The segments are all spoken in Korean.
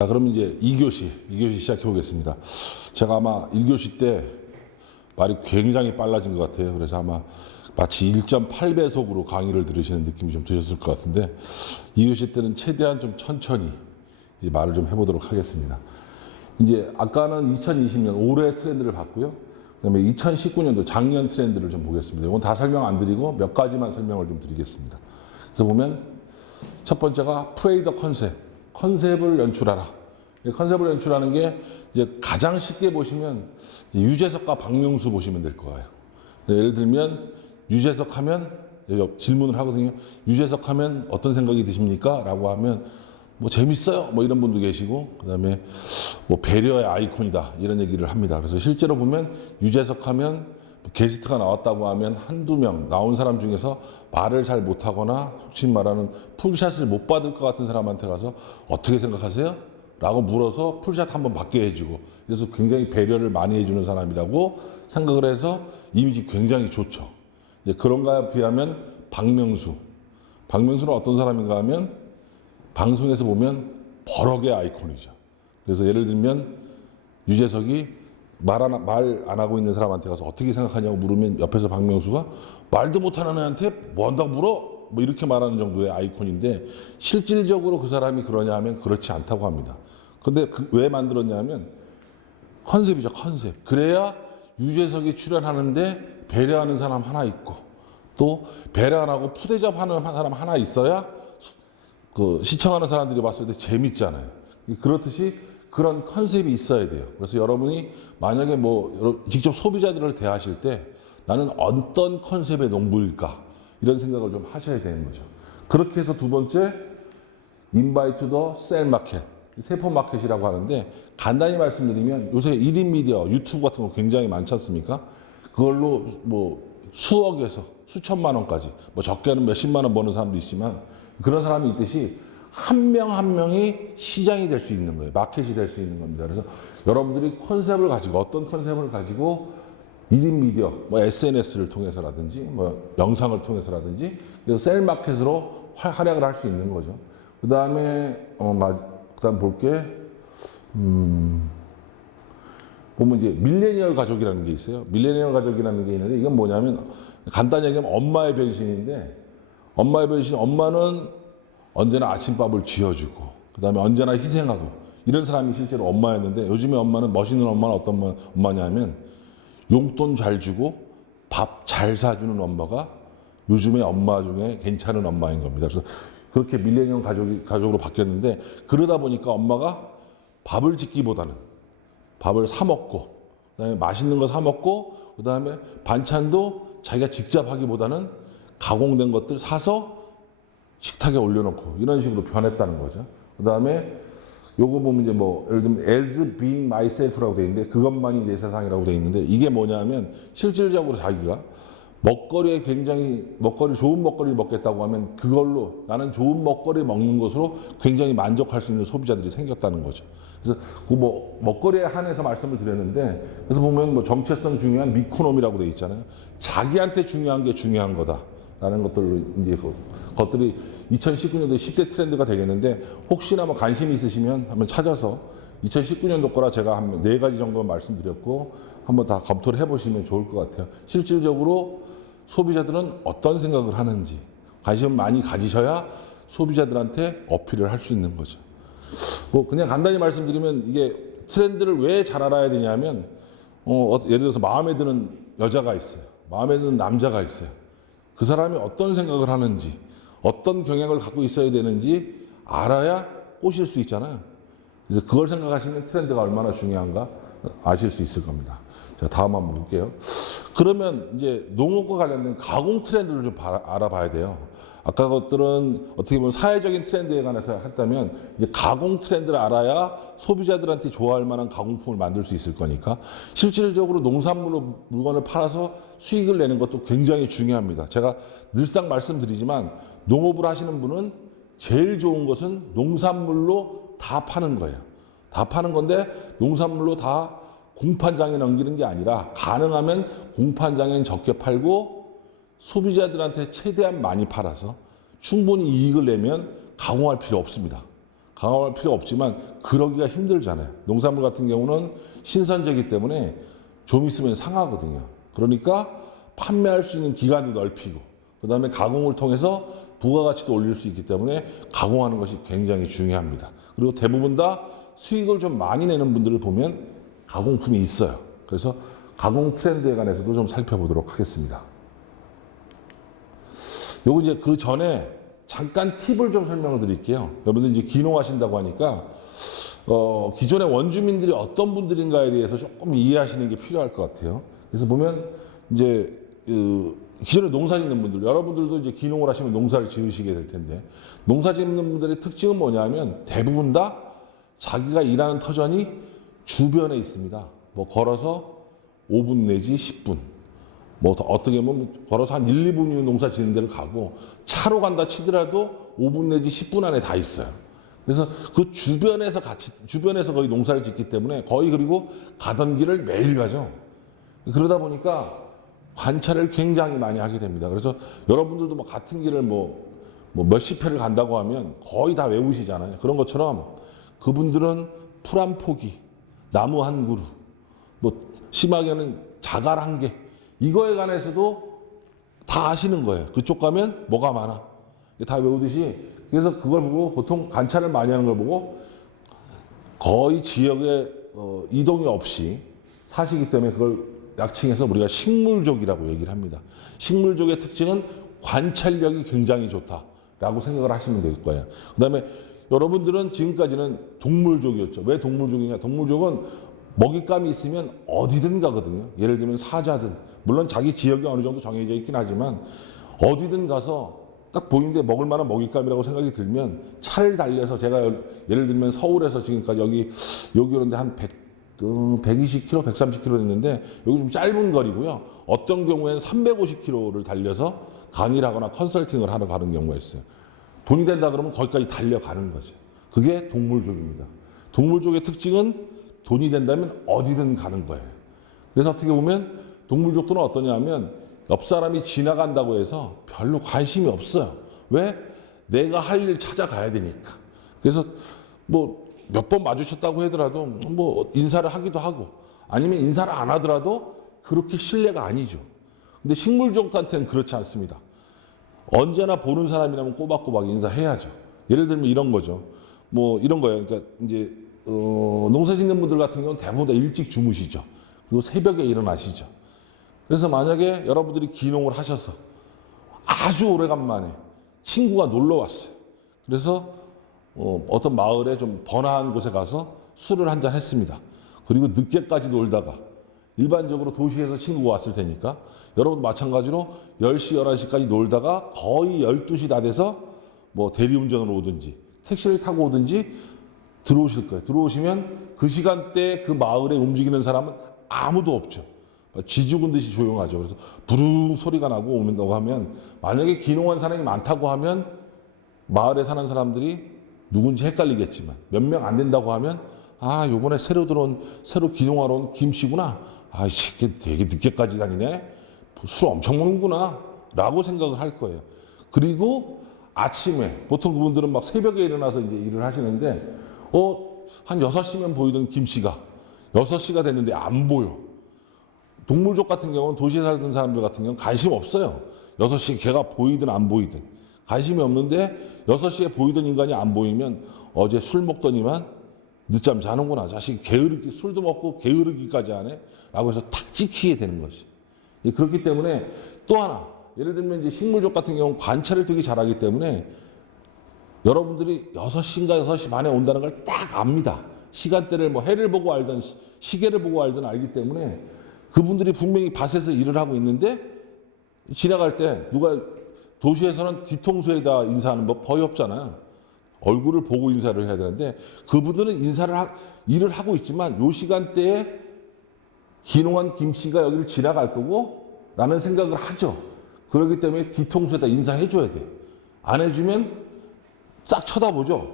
자, 그럼 이제 2교시 시작해 보겠습니다. 제가 아마 1교시 때 말이 굉장히 빨라진 것 같아요. 그래서 아마 마치 1.8배속으로 강의를 들으시는 느낌이 좀 드셨을 것 같은데 2교시 때는 최대한 좀 천천히 이제 말을 좀 해보도록 하겠습니다. 이제 아까는 2020년 올해 트렌드를 봤고요. 그다음에 2019년도 작년 트렌드를 좀 보겠습니다. 이건 다 설명 안 드리고 몇 가지만 설명을 좀 드리겠습니다. 그래서 보면 첫 번째가 프레이 더 컨셉을 연출하라. 컨셉을 연출하는 게 이제 가장 쉽게 보시면 유재석과 박명수 보시면 될 거예요. 예를 들면 유재석 하면 질문을 하거든요. 유재석 하면 어떤 생각이 드십니까? 라고 하면 뭐 재밌어요. 뭐 이런 분도 계시고 그다음에 뭐 배려의 아이콘이다 이런 얘기를 합니다. 그래서 실제로 보면 유재석 하면 게스트가 나왔다고 하면 한두 명 나온 사람 중에서 말을 잘 못하거나 솔직히 말하는 풀샷을 못 받을 것 같은 사람한테 가서 어떻게 생각하세요? 라고 물어서 풀샷 한번 받게 해주고 그래서 굉장히 배려를 많이 해주는 사람이라고 생각을 해서 이미지 굉장히 좋죠. 이제 그런가에 비하면 박명수는 어떤 사람인가 하면 방송에서 보면 버럭의 아이콘이죠. 그래서 예를 들면 유재석이 말 안 하고 있는 사람한테 가서 어떻게 생각하냐고 물으면 옆에서 박명수가 말도 못하는 애한테 뭐 한다고 물어? 뭐 이렇게 말하는 정도의 아이콘인데 실질적으로 그 사람이 그러냐 하면 그렇지 않다고 합니다. 근데 왜 만들었냐 하면 컨셉이죠, 컨셉. 그래야 유재석이 출연하는데 배려하는 사람 하나 있고 또 배려 안 하고 푸대접하는 사람 하나 있어야 그 시청하는 사람들이 봤을 때 재밌잖아요. 그렇듯이 그런 컨셉이 있어야 돼요. 그래서 여러분이 만약에 뭐 직접 소비자들을 대하실 때 나는 어떤 컨셉의 농부일까 이런 생각을 좀 하셔야 되는 거죠. 그렇게 해서 두 번째 인바이트 더 셀 마켓, 세포 마켓이라고 하는데 간단히 말씀드리면 요새 1인 미디어, 유튜브 같은 거 굉장히 많지 않습니까? 그걸로 뭐 수억에서 수천만 원까지 뭐 적게는 몇십만 원 버는 사람도 있지만 그런 사람이 있듯이 한 명 한 명이 시장이 될 수 있는 거예요. 마켓이 될 수 있는 겁니다. 그래서 여러분들이 컨셉을 가지고 어떤 컨셉을 가지고 1인 미디어, 뭐 SNS를 통해서라든지 뭐 영상을 통해서라든지 그래서 셀 마켓으로 활약을 할 수 있는 거죠. 그다음에 그다음 볼게 보면 이제 밀레니얼 가족이라는 게 있어요. 밀레니얼 가족이라는 게 있는데 이건 뭐냐면 간단히 얘기하면 엄마의 변신인데 엄마의 변신, 엄마는 언제나 아침밥을 쥐어주고 그다음에 언제나 희생하고 이런 사람이 실제로 엄마였는데 요즘에 엄마는 멋있는 엄마는 어떤 엄마냐면 용돈 잘 주고 밥 잘 사주는 엄마가 요즘의 엄마 중에 괜찮은 엄마인 겁니다. 그래서 그렇게 밀레니엄 가족으로 바뀌었는데 그러다 보니까 엄마가 밥을 짓기보다는 밥을 사 먹고 그다음에 맛있는 거 사 먹고 그다음에 반찬도 자기가 직접 하기보다는 가공된 것들 사서 식탁에 올려놓고 이런 식으로 변했다는 거죠. 그다음에 요거 보면 이제 뭐 예를 들면 as being myself라고 돼 있는데 그것만이 내 세상이라고 돼 있는데 이게 뭐냐면 실질적으로 자기가 먹거리에 굉장히 좋은 먹거리를 먹겠다고 하면 그걸로 나는 좋은 먹거리 먹는 것으로 굉장히 만족할 수 있는 소비자들이 생겼다는 거죠. 그래서 그 뭐 먹거리에 한해서 말씀을 드렸는데 그래서 보면 뭐 정체성 중요한 미쿠놈이라고 돼 있잖아요. 자기한테 중요한 게 중요한 거다라는 것들로 이제 것들이 2019년도 10대 트렌드가 되겠는데 혹시나 뭐 관심이 있으시면 한번 찾아서 2019년도 거라 제가 한 4가지 정도 말씀드렸고 한번 다 검토를 해보시면 좋을 것 같아요. 실질적으로 소비자들은 어떤 생각을 하는지 관심을 많이 가지셔야 소비자들한테 어필을 할 수 있는 거죠. 뭐 그냥 간단히 말씀드리면 이게 트렌드를 왜 잘 알아야 되냐면 예를 들어서 마음에 드는 여자가 있어요. 마음에 드는 남자가 있어요. 그 사람이 어떤 생각을 하는지 어떤 경향을 갖고 있어야 되는지 알아야 꼬실 수 있잖아요. 그래서 그걸 생각하시면 트렌드가 얼마나 중요한가 아실 수 있을 겁니다. 자, 다음 한번 볼게요. 그러면 이제 농업과 관련된 가공 트렌드를 좀 알아봐야 돼요. 아까 것들은 어떻게 보면 사회적인 트렌드에 관해서 했다면 이제 가공 트렌드를 알아야 소비자들한테 좋아할 만한 가공품을 만들 수 있을 거니까 실질적으로 농산물로 물건을 팔아서 수익을 내는 것도 굉장히 중요합니다. 제가 늘상 말씀드리지만 농업을 하시는 분은 제일 좋은 것은 농산물로 다 파는 거예요. 다 파는 건데 농산물로 다 공판장에 넘기는 게 아니라 가능하면 공판장엔 적게 팔고 소비자들한테 최대한 많이 팔아서 충분히 이익을 내면 가공할 필요 없습니다. 강화할 필요 없지만 그러기가 힘들잖아요. 농산물 같은 경우는 신선제이기 때문에 좀 있으면 상하거든요. 그러니까 판매할 수 있는 기간도 넓히고 그다음에 가공을 통해서 부가가치도 올릴 수 있기 때문에 가공하는 것이 굉장히 중요합니다. 그리고 대부분 다 수익을 좀 많이 내는 분들을 보면 가공품이 있어요. 그래서 가공 트렌드에 관해서도 좀 살펴보도록 하겠습니다. 요거 이제 그 전에 잠깐 팁을 좀 설명을 드릴게요. 여러분들 이제 귀농하신다고 하니까 기존의 원주민들이 어떤 분들인가에 대해서 조금 이해하시는 게 필요할 것 같아요. 그래서 보면 이제 기존에 농사 짓는 분들, 여러분들도 이제 귀농을 하시면 농사를 지으시게 될 텐데 농사 짓는 분들의 특징은 뭐냐면 대부분 다 자기가 일하는 터전이 주변에 있습니다. 뭐 걸어서 5분 내지 10분. 뭐 어떻게 보면 걸어서 한 1, 2분이면 농사 짓는 데를 가고 차로 간다 치더라도 5분 내지 10분 안에 다 있어요. 그래서 그 주변에서 거의 농사를 짓기 때문에 거의 그리고 가던 길을 매일 가죠. 그러다 보니까 관찰을 굉장히 많이 하게 됩니다. 그래서 여러분들도 뭐 같은 길을 뭐 몇십 회를 간다고 하면 거의 다 외우시잖아요. 그런 것처럼 그분들은 풀 한 포기, 나무 한 그루, 뭐 심하게는 자갈 한 개, 이거에 관해서도 다 아시는 거예요. 그쪽 가면 뭐가 많아. 다 외우듯이. 그래서 그걸 보고 보통 관찰을 많이 하는 걸 보고 거의 지역에 이동이 없이 사시기 때문에 그걸 약칭해서 우리가 식물족이라고 얘기를 합니다. 식물족의 특징은 관찰력이 굉장히 좋다라고 생각을 하시면 될 거예요. 그 다음에 여러분들은 지금까지는 동물족이었죠. 왜 동물족이냐? 동물족은 먹잇감이 있으면 어디든 가거든요. 예를 들면 사자든, 물론 자기 지역이 어느 정도 정해져 있긴 하지만 어디든 가서 딱 보이는데 먹을 만한 먹잇감이라고 생각이 들면 차를 달려서 제가 예를 들면 서울에서 지금까지 여기 오는데 한 120km, 130km 됐는데 여기 좀 짧은 거리고요. 어떤 경우에는 350km를 달려서 강의를 하거나 컨설팅을 하러 가는 경우가 있어요. 돈이 된다 그러면 거기까지 달려가는 거죠. 그게 동물족입니다. 동물족의 특징은 돈이 된다면 어디든 가는 거예요. 그래서 어떻게 보면 동물족들은 어떠냐면 옆 사람이 지나간다고 해서 별로 관심이 없어요. 왜? 내가 할 일 찾아가야 되니까. 그래서 뭐 몇 번 마주쳤다고 하더라도 뭐 인사를 하기도 하고 아니면 인사를 안 하더라도 그렇게 신뢰가 아니죠. 근데 식물족한테는 그렇지 않습니다. 언제나 보는 사람이라면 꼬박꼬박 인사해야죠. 예를 들면 이런 거죠. 뭐 이런 거예요. 그러니까 이제 농사 짓는 분들 같은 경우는 대부분 다 일찍 주무시죠. 그리고 새벽에 일어나시죠. 그래서 만약에 여러분들이 귀농을 하셔서 아주 오래간만에 친구가 놀러 왔어요. 그래서 어떤 마을에 좀 번화한 곳에 가서 술을 한잔 했습니다. 그리고 늦게까지 놀다가 일반적으로 도시에서 친구가 왔을 테니까 여러분 마찬가지로 10시, 11시까지 놀다가 거의 12시 다 돼서 뭐 대리운전으로 오든지 택시를 타고 오든지 들어오실 거예요. 들어오시면 그 시간대에 그 마을에 움직이는 사람은 아무도 없죠. 쥐 죽은 듯이 조용하죠. 그래서 부릉 소리가 나고 오는다고 하면 만약에 귀농한 사람이 많다고 하면 마을에 사는 사람들이 누군지 헷갈리겠지만 몇 명 안 된다고 하면 요번에 새로 귀농하러 온 김씨구나. 이 새끼 되게 늦게까지 다니네. 술 엄청 먹는구나. 라고 생각을 할 거예요. 그리고 아침에 보통 그분들은 막 새벽에 일어나서 이제 일을 하시는데 한 6시면 보이던 김씨가 6시가 됐는데 안 보여. 동물족 같은 경우는 도시에 살던 사람들 같은 경우는 관심 없어요. 6시에 걔가 보이든 안 보이든 관심이 없는데 6시에 보이던 인간이 안 보이면 어제 술 먹더니만 늦잠 자는구나. 자식 게으르기 술도 먹고 게으르기까지 하네. 라고 해서 탁 찍히게 되는 거지. 그렇기 때문에 또 하나 예를 들면 이제 식물족 같은 경우는 관찰을 되게 잘하기 때문에 여러분들이 6시인가 6시 반에 온다는 걸 딱 압니다. 시간대를 뭐 해를 보고 알든 시계를 보고 알든 알기 때문에 그분들이 분명히 밭에서 일을 하고 있는데 지나갈 때 누가 도시에서는 뒤통수에다 인사하는 법 거의 없잖아요. 얼굴을 보고 인사를 해야 되는데 그분들은 일을 하고 있지만 요 시간대에 귀농한 김씨가 여기를 지나갈 거고 라는 생각을 하죠. 그렇기 때문에 뒤통수에다 인사해 줘야 돼. 안 해주면 싹 쳐다보죠.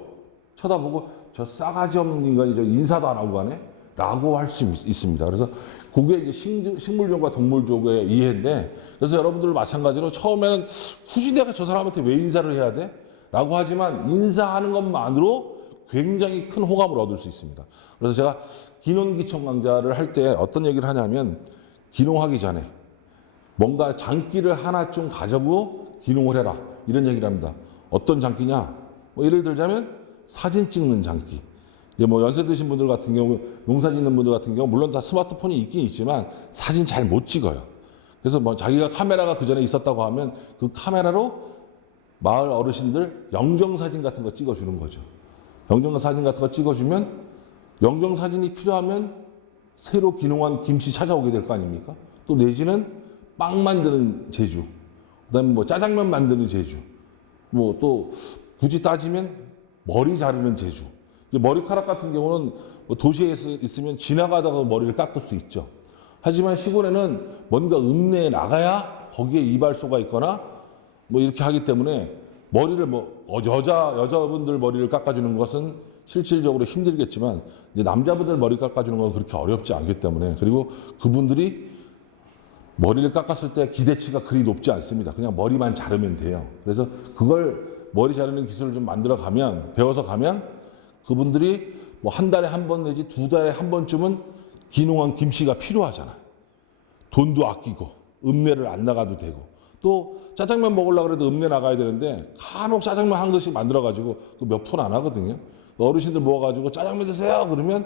쳐다보고 저 싸가지 없는 인간이 저 인사도 안 하고 가네? 라고 할 수 있습니다. 그래서 그게 이제 식물족과 동물족의 이해인데 그래서 여러분들 마찬가지로 처음에는 굳이 내가 저 사람한테 왜 인사를 해야 돼? 라고 하지만 인사하는 것만으로 굉장히 큰 호감을 얻을 수 있습니다. 그래서 제가 기농기청 강좌를 할 때 어떤 얘기를 하냐면 기농하기 전에 뭔가 장기를 하나쯤 가지고 기농을 해라 이런 얘기를 합니다. 어떤 장기냐? 뭐 예를 들자면 사진 찍는 장기. 이제 뭐 연세 드신 분들 같은 경우, 농사 짓는 분들 같은 경우 물론 다 스마트폰이 있긴 있지만 사진 잘 못 찍어요. 그래서 뭐 자기가 카메라가 그 전에 있었다고 하면 그 카메라로 마을 어르신들 영정사진 같은 거 찍어주는 거죠. 영정사진 같은 거 찍어주면 영정사진이 필요하면 새로 기농한 김씨 찾아오게 될 거 아닙니까? 또 내지는 빵 만드는 재주, 그다음에 뭐 짜장면 만드는 재주, 뭐 또 굳이 따지면 머리 자르는 재주. 이제 머리카락 같은 경우는 뭐 도시에 있으면 지나가다가 머리를 깎을 수 있죠. 하지만 시골에는 뭔가 읍내에 나가야 거기에 이발소가 있거나 뭐 이렇게 하기 때문에 머리를 뭐 여자분들 머리를 깎아주는 것은 실질적으로 힘들겠지만 이제 남자분들 머리 깎아주는 건 그렇게 어렵지 않기 때문에, 그리고 그분들이 머리를 깎았을 때 기대치가 그리 높지 않습니다. 그냥 머리만 자르면 돼요. 그래서 그걸 머리 자르는 기술을 좀 만들어 가면, 배워서 가면 그분들이 뭐 한 달에 한 번 내지 두 달에 한 번쯤은 기농한 김씨가 필요하잖아요. 돈도 아끼고 읍내를 안 나가도 되고, 또 짜장면 먹으려고 해도 읍내 나가야 되는데 간혹 짜장면 한 그릇씩 만들어 가지고 몇 푼 안 하거든요. 어르신들 모아가지고 짜장면 드세요 그러면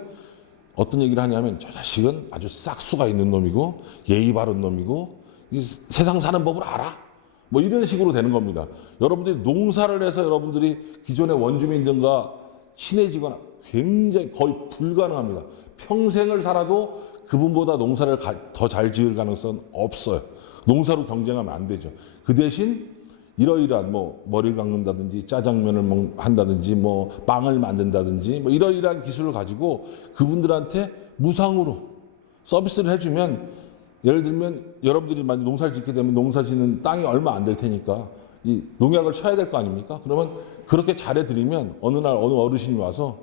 어떤 얘기를 하냐면 저 자식은 아주 싹수가 있는 놈이고 예의 바른 놈이고 이 세상 사는 법을 알아? 뭐 이런 식으로 되는 겁니다. 여러분들이 농사를 해서 여러분들이 기존의 원주민들과 친해지거나 굉장히 거의 불가능합니다. 평생을 살아도 그분보다 농사를 더 잘 지을 가능성은 없어요. 농사로 경쟁하면 안 되죠. 그 대신 이러이러한 뭐 머리를 깎는다든지 짜장면을 한다든지 뭐 빵을 만든다든지 뭐 이러이러한 기술을 가지고 그분들한테 무상으로 서비스를 해주면, 예를 들면 여러분들이 만약 농사를 짓게 되면 농사 짓는 땅이 얼마 안 될 테니까 이 농약을 쳐야 될 거 아닙니까? 그러면 그렇게 잘해드리면 어느 날 어느 어르신이 와서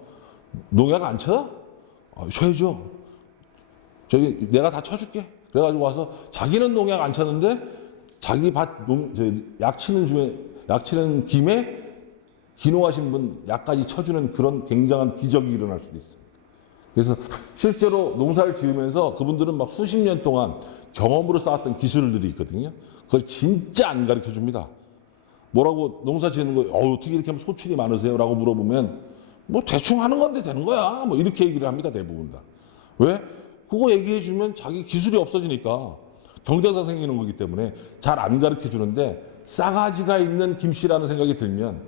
농약 안 쳐? 쳐야죠. 저기 내가 다 쳐줄게. 그래가지고 와서 자기는 농약 안 쳤는데 자기 약 치는 김에 기농하신 분 약까지 쳐주는 그런 굉장한 기적이 일어날 수도 있어요. 그래서 실제로 농사를 지으면서 그분들은 막 수십 년 동안 경험으로 쌓았던 기술들이 있거든요. 그걸 진짜 안 가르쳐 줍니다. 뭐라고 농사 지는 거, 어떻게 이렇게 하면 소출이 많으세요? 라고 물어보면 뭐 대충 하는 건데 되는 거야. 뭐 이렇게 얘기를 합니다. 대부분 다. 왜? 그거 얘기해 주면 자기 기술이 없어지니까 경제사 생기는 거기 때문에 잘 안 가르쳐 주는데, 싸가지가 있는 김씨라는 생각이 들면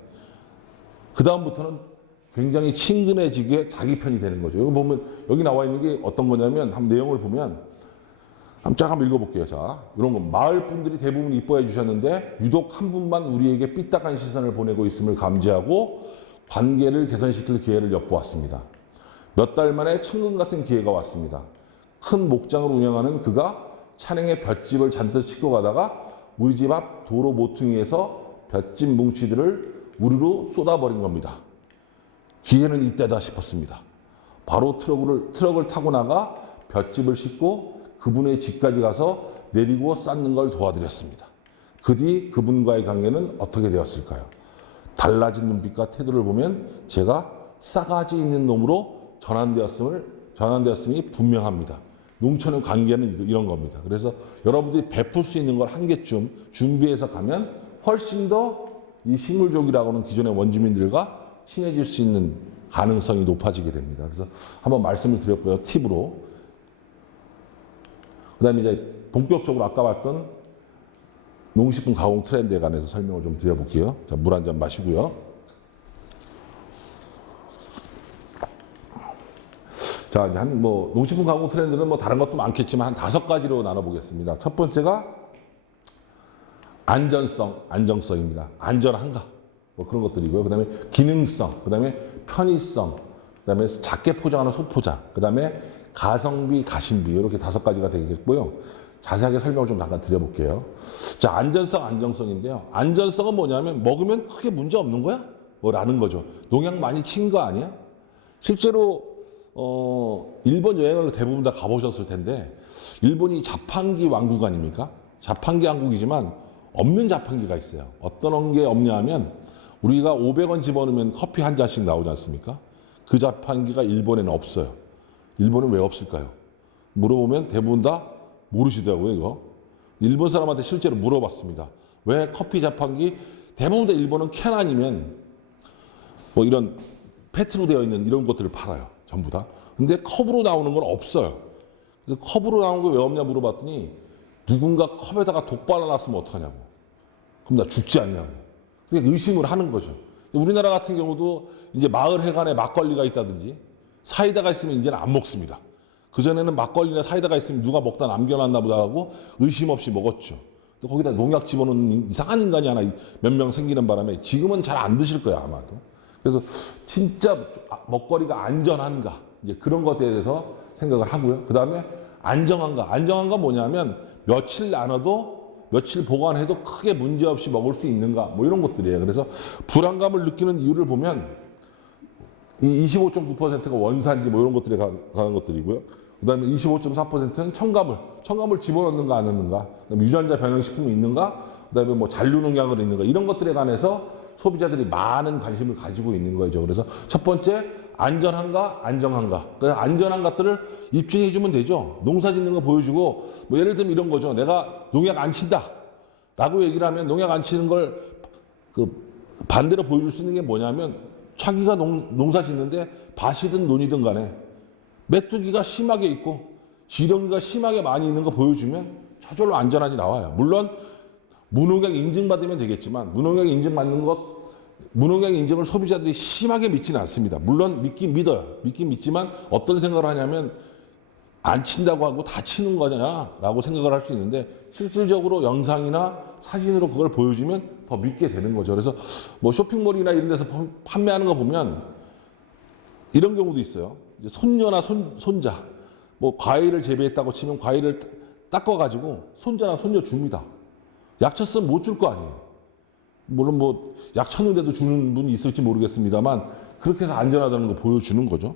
그 다음부터는 굉장히 친근해지게 자기 편이 되는 거죠. 여기 보면 여기 나와 있는 게 어떤 거냐면 한번 내용을 보면 한번 읽어볼게요. 자, 이런 거 마을 분들이 대부분 이뻐해 주셨는데 유독 한 분만 우리에게 삐딱한 시선을 보내고 있음을 감지하고 관계를 개선시킬 기회를 엿보았습니다. 몇 달 만에 천금 같은 기회가 왔습니다. 큰 목장을 운영하는 그가 차량에 볏짚을 잔뜩 싣고 가다가 우리 집 앞 도로 모퉁이에서 볏짚 뭉치들을 우르르 쏟아버린 겁니다. 기회는 이때다 싶었습니다. 바로 트럭을 타고 나가 볏짚을 싣고 그분의 집까지 가서 내리고 쌓는 걸 도와드렸습니다. 그 뒤 그분과의 관계는 어떻게 되었을까요? 달라진 눈빛과 태도를 보면 제가 싸가지 있는 놈으로 전환되었음이 분명합니다. 농촌의 관계는 이런 겁니다. 그래서 여러분들이 베풀 수 있는 걸 한 개쯤 준비해서 가면 훨씬 더 이 식물족이라고 하는 기존의 원주민들과 친해질 수 있는 가능성이 높아지게 됩니다. 그래서 한번 말씀을 드렸고요. 팁으로. 그 다음에 이제 본격적으로 아까 봤던 농식품 가공 트렌드에 관해서 설명을 좀 드려볼게요. 자, 물 한 잔 마시고요. 자, 이제 농식품 가공 트렌드는 뭐 다른 것도 많겠지만 한 5가지로 나눠보겠습니다. 첫 번째가 안정성입니다. 안전한가? 뭐 그런 것들이고요. 그 다음에 기능성, 그 다음에 편의성, 그 다음에 작게 포장하는 소포장, 그 다음에 가성비, 가심비, 이렇게 5가지가 되겠고요. 자세하게 설명을 좀 잠깐 드려볼게요. 자, 안정성인데요. 안전성은 뭐냐면 먹으면 크게 문제 없는 거야? 뭐라는 거죠. 농약 많이 친 거 아니야? 실제로 일본 여행을 대부분 다 가보셨을 텐데 일본이 자판기 왕국 아닙니까? 자판기 왕국이지만 없는 자판기가 있어요. 어떤 게 없냐 하면 우리가 500원 집어넣으면 커피 한 잔씩 나오지 않습니까? 그 자판기가 일본에는 없어요. 일본은 왜 없을까요? 물어보면 대부분 다 모르시더라고요, 이거. 일본 사람한테 실제로 물어봤습니다. 왜 커피 자판기, 대부분 다 일본은 캔 아니면 뭐 이런 페트로 되어 있는 이런 것들을 팔아요. 전부 다. 근데 컵으로 나오는 건 없어요. 그래서 컵으로 나오는 거 왜 없냐 물어봤더니 누군가 컵에다가 독 발라놨으면 어떡하냐고. 그럼 나 죽지 않냐고. 그게 의심을 하는 거죠. 우리나라 같은 경우도 이제 마을 해관에 막걸리가 있다든지 사이다가 있으면 이제는 안 먹습니다. 그전에는 막걸리나 사이다가 있으면 누가 먹다 남겨놨나 보다 하고 의심 없이 먹었죠. 또 거기다 농약 집어넣는 이상한 인간이 하나 몇 명 생기는 바람에 지금은 잘 안 드실 거예요, 아마도. 그래서 진짜 먹거리가 안전한가 이제 그런 것에 대해서 생각을 하고요. 그 다음에 안정한가. 안정한가 뭐냐면 며칠 나눠도 며칠 보관해도 크게 문제없이 먹을 수 있는가 뭐 이런 것들이에요. 그래서 불안감을 느끼는 이유를 보면 이 25.9%가 원산지 뭐 이런 것들에 관한 것들이고요. 그 다음에 25.4%는 첨가물 집어넣는가 안 넣는가, 그다음에 유전자 변형식품이 있는가, 그 다음에 뭐 잔류농약을 있는가 이런 것들에 관해서 소비자들이 많은 관심을 가지고 있는 거죠. 그래서 첫 번째 안전한가 안정한가. 그래서 안전한 것들을 입증해 주면 되죠. 농사 짓는 거 보여주고 뭐 예를 들면 이런 거죠. 내가 농약 안 친다 라고 얘기를 하면 농약 안 치는 걸 그 반대로 보여줄 수 있는 게 뭐냐면 자기가 농사 짓는데 밭이든 논이든 간에 메뚜기가 심하게 있고 지렁이가 심하게 많이 있는 거 보여주면 저절로 안전하지 나와요. 물론 무농약 인증받으면 되겠지만 무농약 인증을 소비자들이 심하게 믿지는 않습니다. 물론 믿긴 믿어요. 믿긴 믿지만 어떤 생각을 하냐면 안 친다고 하고 다 치는 거냐라고 생각을 할 수 있는데 실질적으로 영상이나 사진으로 그걸 보여주면 더 믿게 되는 거죠. 그래서 뭐 쇼핑몰이나 이런 데서 판매하는 거 보면 이런 경우도 있어요. 이제 손녀나 손자 뭐 과일을 재배했다고 치면 과일을 닦아가지고 손자나 손녀 줍니다. 약 쳤으면 못 줄 거 아니에요. 물론 뭐 약 쳤는데도 주는 분이 있을지 모르겠습니다만 그렇게 해서 안전하다는 거 보여주는 거죠.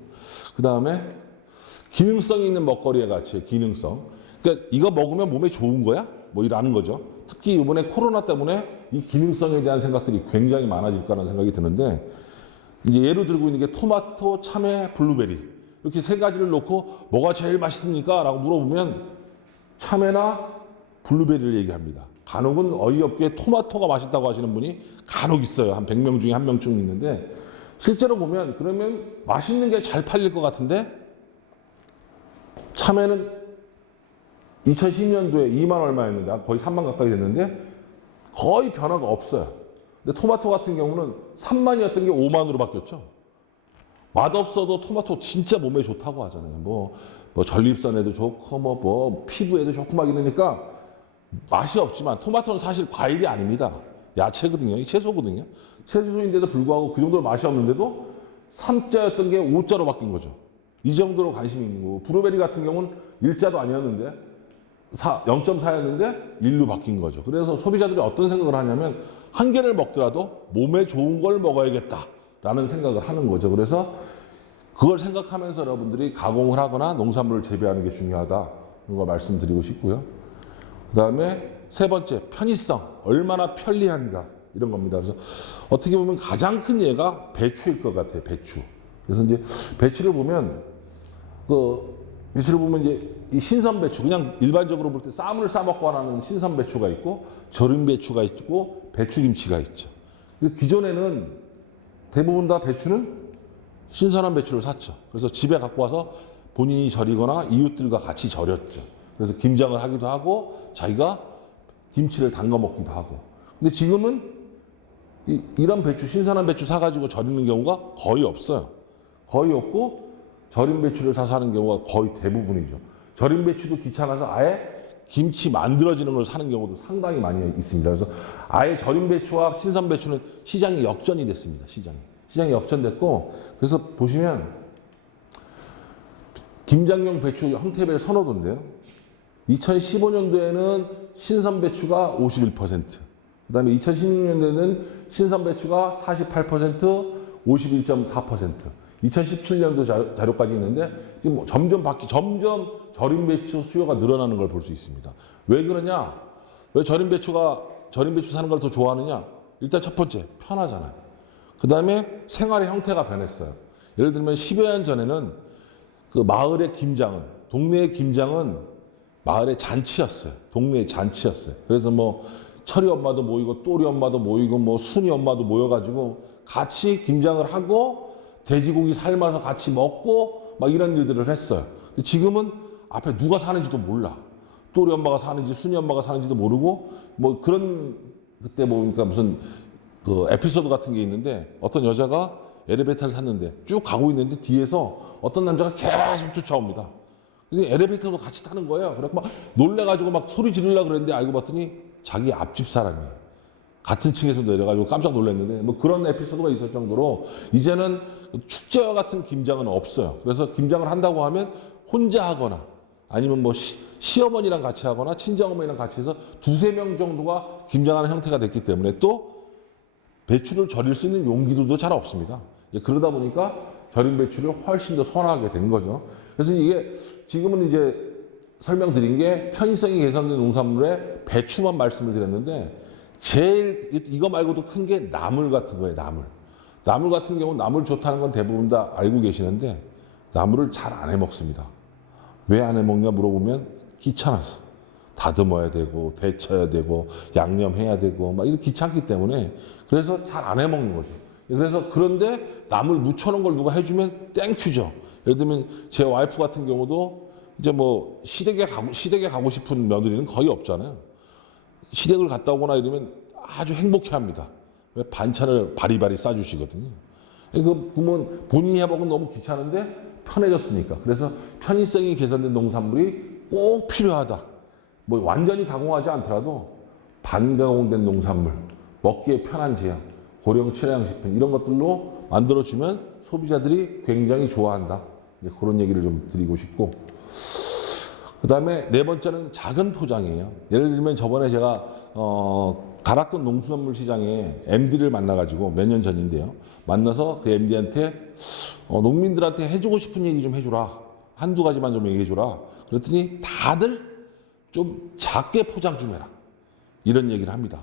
그 다음에 기능성이 있는 먹거리의 가치, 기능성. 그러니까 이거 먹으면 몸에 좋은 거야? 뭐 이라는 거죠. 특히 이번에 코로나 때문에 이 기능성에 대한 생각들이 굉장히 많아질 거라는 생각이 드는데 이제 예로 들고 있는 게 토마토, 참외, 블루베리 이렇게 세 가지를 놓고 뭐가 제일 맛있습니까? 라고 물어보면 참외나 블루베리를 얘기합니다. 간혹은 어이없게 토마토가 맛있다고 하시는 분이 간혹 있어요. 한 100명 중에 한 명쯤 있는데 실제로 보면 그러면 맛있는 게 잘 팔릴 것 같은데 참외는 2010년도에 2만 얼마였는데 거의 3만 가까이 됐는데 거의 변화가 없어요. 근데 토마토 같은 경우는 3만이었던 게 5만으로 바뀌었죠. 맛없어도 토마토 진짜 몸에 좋다고 하잖아요. 뭐 전립선에도 좋고 뭐 피부에도 좋고 막 이러니까 맛이 없지만 토마토는 사실 과일이 아닙니다. 야채거든요. 이 채소거든요. 채소인데도 불구하고 그 정도로 맛이 없는데도 3자였던 게 5자로 바뀐 거죠. 이 정도로 관심이 있는 거고 블루베리 같은 경우는 1자도 아니었는데 0.4였는데 1로 바뀐 거죠. 그래서 소비자들이 어떤 생각을 하냐면 한 개를 먹더라도 몸에 좋은 걸 먹어야겠다라는 생각을 하는 거죠. 그래서 그걸 생각하면서 여러분들이 가공을 하거나 농산물을 재배하는 게 중요하다. 그런 거 말씀드리고 싶고요. 그 다음에 세 번째, 편의성. 얼마나 편리한가. 이런 겁니다. 그래서 어떻게 보면 가장 큰 예가 배추일 것 같아요. 배추. 그래서 이제 배추를 보면 이제 이 신선 배추, 그냥 일반적으로 볼 때 쌈을 싸먹고 하는 신선 배추가 있고 절임 배추가 있고 배추김치가 있죠. 기존에는 대부분 다 배추는 신선한 배추를 샀죠. 그래서 집에 갖고 와서 본인이 절이거나 이웃들과 같이 절였죠. 그래서 김장을 하기도 하고 자기가 김치를 담가 먹기도 하고. 근데 지금은 이런 배추, 신선한 배추 사가지고 절이는 경우가 거의 없어요. 거의 없고 절임 배추를 사서 하는 경우가 거의 대부분이죠. 절임 배추도 귀찮아서 아예 김치 만들어지는 걸 사는 경우도 상당히 많이 있습니다. 그래서 아예 절임 배추와 신선 배추는 시장이 역전이 됐습니다. 시장이 역전됐고, 그래서 보시면 김장용 배추 형태별 선호도인데요. 2015년도에는 신선 배추가 51%, 그 다음에 2016년도에는 신선 배추가 48%, 51.4%, 2017년도 자료까지 있는데 지금 점점 절임 배추 수요가 늘어나는 걸 볼 수 있습니다. 왜 그러냐? 왜 절임 배추 사는 걸 더 좋아하느냐? 일단 첫 번째, 편하잖아요. 그 다음에 생활의 형태가 변했어요. 예를 들면 10여 년 전에는 그 마을의 김장은, 동네의 김장은 마을의 잔치였어요. 동네의 잔치였어요. 그래서 뭐 철이 엄마도 모이고 또리 엄마도 모이고 뭐 순이 엄마도 모여가지고 같이 김장을 하고 돼지고기 삶아서 같이 먹고 막 이런 일들을 했어요. 근데 지금은 앞에 누가 사는지도 몰라. 또리 엄마가 사는지 순이 엄마가 사는지도 모르고 뭐 그런 그때 뭐 그러니까 무슨 그 에피소드 같은 게 있는데 어떤 여자가 엘리베이터를 탔는데 쭉 가고 있는데 뒤에서 어떤 남자가 계속 쫓아옵니다. 근데 엘리베이터도 같이 타는 거예요. 그래서 막 놀래가지고 막 소리 지르려고 그랬는데 알고 봤더니 자기 앞집 사람이에요. 같은 층에서 내려가지고 깜짝 놀랐는데 뭐 그런 에피소드가 있을 정도로 이제는 축제와 같은 김장은 없어요. 그래서 김장을 한다고 하면 혼자 하거나 아니면 뭐 시어머니랑 같이 하거나 친정어머니랑 같이 해서 두세 명 정도가 김장하는 형태가 됐기 때문에 또 배추를 절일 수 있는 용기들도 잘 없습니다. 그러다 보니까 절인 배추를 훨씬 더 선호하게 된 거죠. 그래서 이게 지금은 이제 설명드린 게 편의성이 개선된 농산물에 배추만 말씀을 드렸는데 제일 이거 말고도 큰 게 나물 같은 거예요. 나물 같은 경우는 나물 좋다는 건 대부분 다 알고 계시는데 나물을 잘 안 해 먹습니다. 왜 안 해 먹냐 물어보면 귀찮아서 다듬어야 되고 데쳐야 되고 양념해야 되고 막 이렇게 귀찮기 때문에 그래서 잘 안 해 먹는 거죠. 그래서 그런데 나물 무쳐놓은 걸 누가 해주면 땡큐죠. 예를 들면 제 와이프 같은 경우도 이제 뭐 시댁에 가고 싶은 며느리는 거의 없잖아요. 시댁을 갔다 오거나 이러면 아주 행복해합니다. 왜 반찬을 바리바리 싸주시거든요. 그러면 본인이 해먹으면 너무 귀찮은데 편해졌으니까. 그래서 편의성이 개선된 농산물이 꼭 필요하다. 뭐 완전히 가공하지 않더라도 반가공된 농산물, 먹기에 편한 제약, 고령 친환경식품 이런 것들로 만들어주면 소비자들이 굉장히 좋아한다. 그런 얘기를 좀 드리고 싶고 그 다음에 네 번째는 작은 포장이에요. 예를 들면 저번에 제가 가락동 농수산물 시장에 MD를 만나가지고 몇 년 전인데요. 만나서 그 MD한테 농민들한테 해주고 싶은 얘기 좀 해주라. 한두 가지만 좀 얘기해주라. 그랬더니 다들 좀 작게 포장 좀 해라. 이런 얘기를 합니다.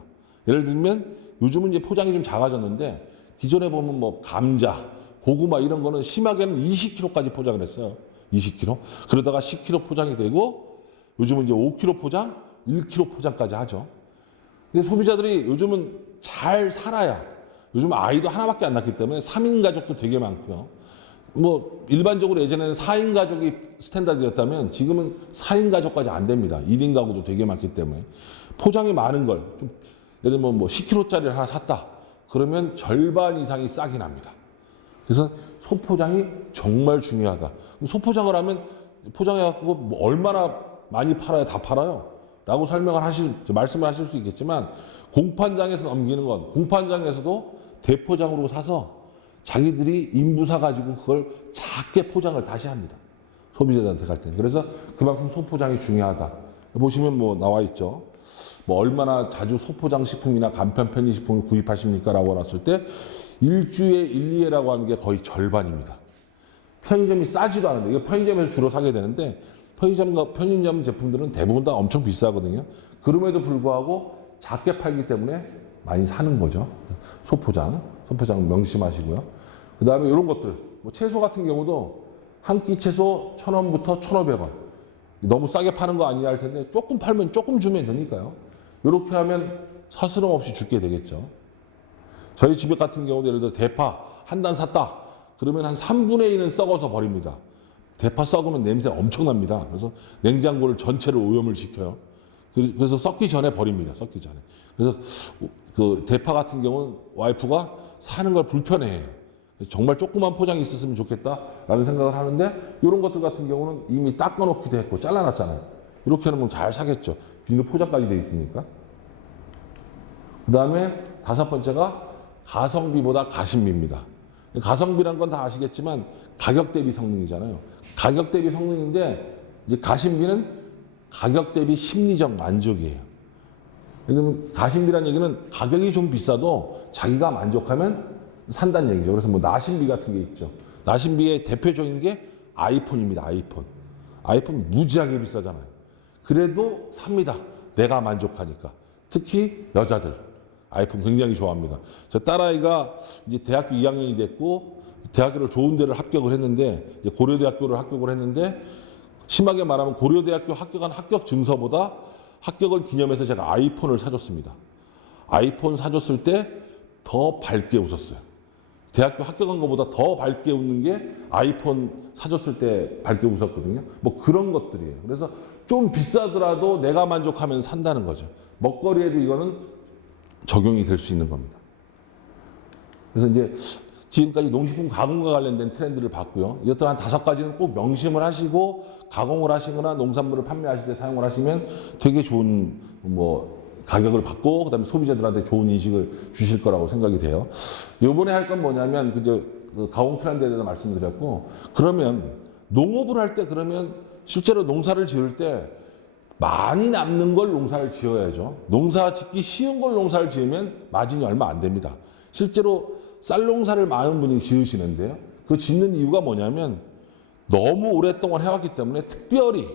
예를 들면 요즘은 이제 포장이 좀 작아졌는데 기존에 보면 뭐 감자, 고구마 이런 거는 심하게는 20kg까지 포장을 했어요. 20kg. 그러다가 10kg 포장이 되고 요즘은 이제 5kg 포장, 1kg 포장까지 하죠. 근데 소비자들이 요즘은 잘 살아야 요즘 아이도 하나밖에 안 낳기 때문에 3인 가족도 되게 많고요. 뭐 일반적으로 예전에는 4인 가족이 스탠다드였다면 지금은 4인 가족까지 안 됩니다. 1인 가구도 되게 많기 때문에 포장이 많은 걸 좀 예를 들면 뭐 10kg짜리를 하나 샀다. 그러면 절반 이상이 싹이 납니다. 그래서 소포장이 정말 중요하다. 소포장을 하면 포장해갖고 뭐 얼마나 많이 팔아야 다 팔아요? 라고 말씀을 하실 수 있겠지만 공판장에서 넘기는 건 공판장에서도 대포장으로 사서 자기들이 인부 사가지고 그걸 작게 포장을 다시 합니다. 소비자들한테 갈 때. 그래서 그만큼 소포장이 중요하다. 보시면 뭐 나와 있죠. 뭐 얼마나 자주 소포장 식품이나 간편 편의식품을 구입하십니까? 라고 나왔을 때 일주에 1, 2회라고 하는 게 거의 절반입니다. 편의점이 싸지도 않은데 이거 편의점에서 주로 사게 되는데 편의점 제품들은 대부분 다 엄청 비싸거든요. 그럼에도 불구하고 작게 팔기 때문에 많이 사는 거죠. 소포장 명심하시고요. 그 다음에 이런 것들, 뭐 채소 같은 경우도 한 끼 채소 1,000원부터 1,500원. 너무 싸게 파는 거 아니냐 할 텐데 조금 팔면 조금 주면 되니까요. 이렇게 하면 서스럼 없이 죽게 되겠죠. 저희 집에 같은 경우도 예를 들어 대파 한 단 샀다. 그러면 한 3분의 1은 썩어서 버립니다. 대파 썩으면 냄새 엄청납니다. 그래서 냉장고를 전체를 오염을 시켜요. 그래서 썩기 전에 버립니다. 썩기 전에. 그래서 그 대파 같은 경우는 와이프가 사는 걸 불편해해요. 정말 조그만 포장이 있었으면 좋겠다라는 생각을 하는데 이런 것들 같은 경우는 이미 닦아놓기도 했고 잘라놨잖아요. 이렇게 하면 잘 사겠죠. 비닐 포장까지 돼 있으니까. 그 다음에 5번째가 가성비보다 가심비입니다. 가성비란 건 다 아시겠지만 가격 대비 성능이잖아요. 가격 대비 성능인데 이제 가심비는 가격 대비 심리적 만족이에요. 왜냐면 가심비란 얘기는 가격이 좀 비싸도 자기가 만족하면 산다는 얘기죠. 그래서 뭐 나심비 같은 게 있죠. 나심비의 대표적인 게 아이폰입니다. 아이폰 무지하게 비싸잖아요. 그래도 삽니다. 내가 만족하니까. 특히 여자들 아이폰 굉장히 좋아합니다. 저 딸아이가 이제 대학교 2학년이 됐고 대학교를 좋은 데를 합격을 했는데 이제 고려대학교를 합격을 했는데 심하게 말하면 고려대학교 합격한 합격 증서보다 합격을 기념해서 제가 아이폰을 사줬습니다. 아이폰 사줬을 때 더 밝게 웃었어요. 대학교 합격한 것보다 더 밝게 웃는 게 아이폰 사줬을 때 밝게 웃었거든요. 뭐 그런 것들이에요. 그래서 좀 비싸더라도 내가 만족하면 산다는 거죠. 먹거리에도 이거는 적용이 될 수 있는 겁니다. 그래서 이제 지금까지 농식품 가공과 관련된 트렌드를 봤고요. 이것도 한 5가지는 꼭 명심을 하시고 가공을 하시거나 농산물을 판매하실 때 사용을 하시면 되게 좋은 뭐 가격을 받고 그다음에 소비자들한테 좋은 인식을 주실 거라고 생각이 돼요. 이번에 할 건 뭐냐면 그 가공 트렌드에 대해서 말씀드렸고 그러면 농업을 할 때 그러면 실제로 농사를 지을 때 많이 남는 걸 농사를 지어야죠. 농사 짓기 쉬운 걸 농사를 지으면 마진이 얼마 안 됩니다. 실제로 쌀 농사를 많은 분이 지으시는데요. 그 짓는 이유가 뭐냐면 너무 오랫동안 해왔기 때문에 특별히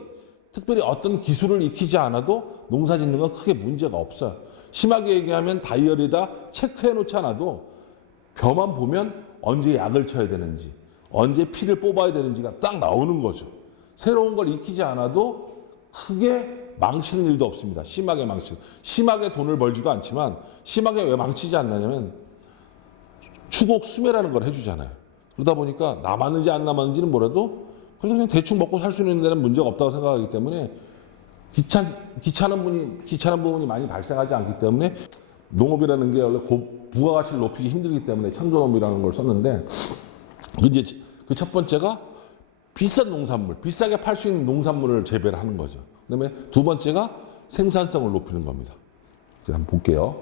어떤 기술을 익히지 않아도 농사 짓는 건 크게 문제가 없어요. 심하게 얘기하면 다이어리에다 체크해 놓지 않아도 벼만 보면 언제 약을 쳐야 되는지 언제 피를 뽑아야 되는지가 딱 나오는 거죠. 새로운 걸 익히지 않아도 크게 망치는 일도 없습니다. 심하게 돈을 벌지도 않지만 심하게 왜 망치지 않느냐면 추곡 수매라는 걸 해주잖아요. 그러다 보니까 남았는지 안 남았는지는 뭐라도 그냥 대충 먹고 살 수 있는 데는 문제가 없다고 생각하기 때문에 귀찮은 부분이 많이 발생하지 않기 때문에 농업이라는 게 원래 부가가치를 높이기 힘들기 때문에 창조농업이라는 걸 썼는데 이제 그 첫 번째가 비싼 농산물, 비싸게 팔 수 있는 농산물을 재배를 하는 거죠. 그다음에 두 번째가 생산성을 높이는 겁니다. 제가 한번 볼게요.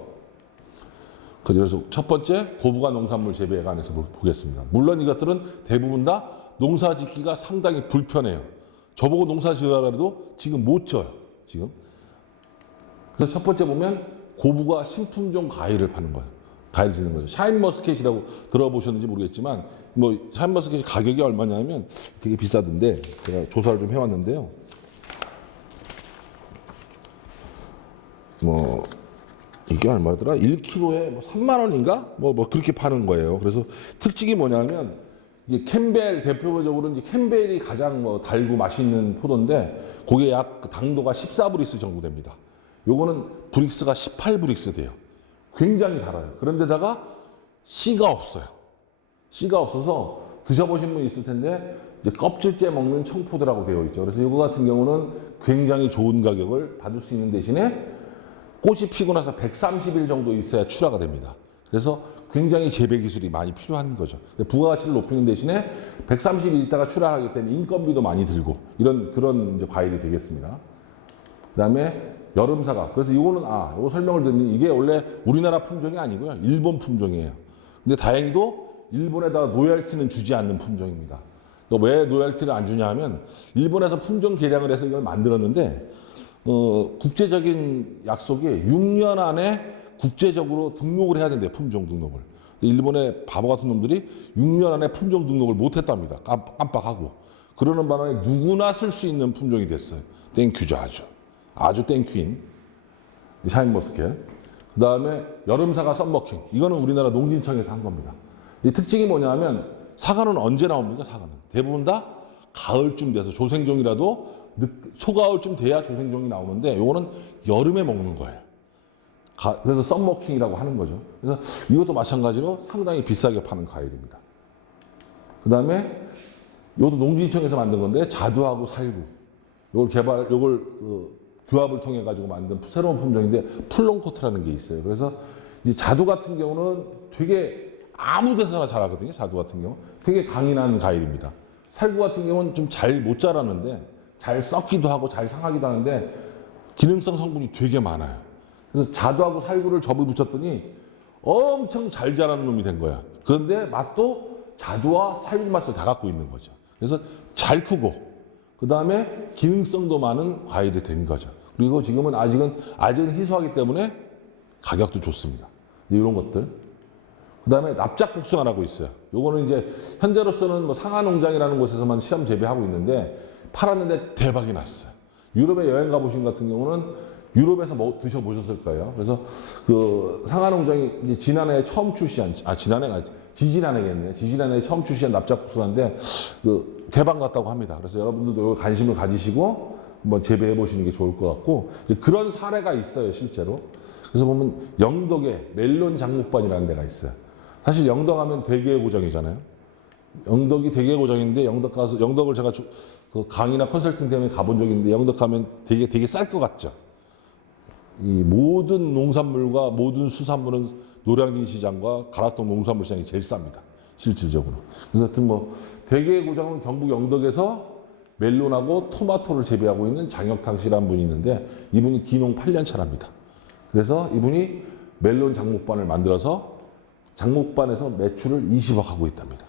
그래서 첫 번째 고부가 농산물 재배에 관해서 보겠습니다. 물론 이것들은 대부분 다 농사 짓기가 상당히 불편해요. 저보고 농사 지으라도 지금 못 져요. 지금. 그래서 첫 번째 보면 고부가 신품종 과일을 파는 거예요. 과일 짓는 거죠. 샤인머스켓이라고 들어보셨는지 모르겠지만 뭐 샤인머스켓이 가격이 얼마냐면 되게 비싸던데 제가 조사를 좀 해왔는데요. 뭐 이게 얼마더라? 1kg에 뭐 3만 원인가? 뭐 그렇게 파는 거예요. 그래서 특징이 뭐냐면 이게 캠벨 대표적으로 이제 캠벨이 가장 뭐 달고 맛있는 포도인데 그게 약 당도가 14브릭스 정도 됩니다. 요거는 브릭스가 18브릭스 돼요. 굉장히 달아요. 그런데다가 씨가 없어요. 씨가 없어서 드셔보신 분 있을 텐데 이제 껍질째 먹는 청포도라고 되어 있죠. 그래서 이거 같은 경우는 굉장히 좋은 가격을 받을 수 있는 대신에 꽃이 피고 나서 130일 정도 있어야 출하가 됩니다. 그래서 굉장히 재배 기술이 많이 필요한 거죠. 부가가치를 높이는 대신에 130일 있다가 출하하기 때문에 인건비도 많이 들고 그런 이제 과일이 되겠습니다. 그다음에 여름사과. 그래서 이거는 이거 설명을 드리면 이게 원래 우리나라 품종이 아니고요. 일본 품종이에요. 근데 다행히도 일본에다가 로열티는 주지 않는 품종입니다. 왜 로열티를 안 주냐 하면 일본에서 품종 개량을 해서 이걸 만들었는데 국제적인 약속이 6년 안에 국제적으로 등록을 해야 된대요. 품종 등록을. 일본의 바보 같은 놈들이 6년 안에 품종 등록을 못했답니다. 깜빡하고. 그러는 바람에 누구나 쓸 수 있는 품종이 됐어요. 땡큐죠. 아주 땡큐인 샤인머스켓. 그 다음에 여름사과 썸머킹. 이거는 우리나라 농진청에서 한 겁니다. 이 특징이 뭐냐면 사과는 언제 나옵니까? 사과는 대부분 다 가을쯤 돼서 조생종이라도 초가을쯤 돼야 조생종이 나오는데 요거는 여름에 먹는 거예요. 그래서 썸머킹이라고 하는 거죠. 그래서 이것도 마찬가지로 상당히 비싸게 파는 과일입니다. 그 다음에 이것도 농진청에서 만든 건데 자두하고 살구. 요걸 교합을 통해 가지고 만든 새로운 품종인데 플롱코트라는 게 있어요. 그래서 이제 자두 같은 경우는 되게 아무 데서나 자라거든요. 자두 같은 경우 되게 강인한 과일입니다. 살구 같은 경우는 좀 잘 못 자라는데 잘 썩기도 하고 잘 상하기도 하는데 기능성 성분이 되게 많아요. 그래서 자두하고 살구를 접을 붙였더니 엄청 잘 자라는 놈이 된 거야. 그런데 맛도 자두와 살구 맛을 다 갖고 있는 거죠. 그래서 잘 크고 그 다음에 기능성도 많은 과일이 된 거죠. 그리고 지금은 아직은 희소하기 때문에 가격도 좋습니다. 이런 것들. 그 다음에 납작 복숭아라고 있어요. 요거는 이제 현재로서는 뭐 상하농장이라는 곳에서만 시험 재배하고 있는데 팔았는데 대박이 났어요. 유럽에 여행 가보신 같은 경우는 유럽에서 드셔보셨을 거예요. 그래서 그 상하농장이 이제 지난해 처음 출시한, 지난해가 지지난해겠네요. 지지난해 처음 출시한 납작국수인데 그 대박 났다고 합니다. 그래서 여러분들도 관심을 가지시고 한번 재배해 보시는 게 좋을 것 같고 그런 사례가 있어요, 실제로. 그래서 보면 영덕에 멜론 장목반이라는 데가 있어요. 사실 영덕 하면 대게의 고장이잖아요. 영덕이 대게의 고장인데 영덕 가서 영덕을 제가 그 강의나 컨설팅 때문에 가본 적이 있는데 영덕 가면 되게 쌀 것 같죠. 이 모든 농산물과 모든 수산물은 노량진 시장과 가락동 농산물 시장이 제일 쌉니다. 실질적으로. 그래서 하여튼 뭐 대게의 고장은 경북 영덕에서 멜론하고 토마토를 재배하고 있는 장혁탁 씨라는 분이 있는데 이분이 기농 8년 차랍니다. 그래서 이분이 멜론 장목반을 만들어서 장목반에서 매출을 20억 하고 있답니다.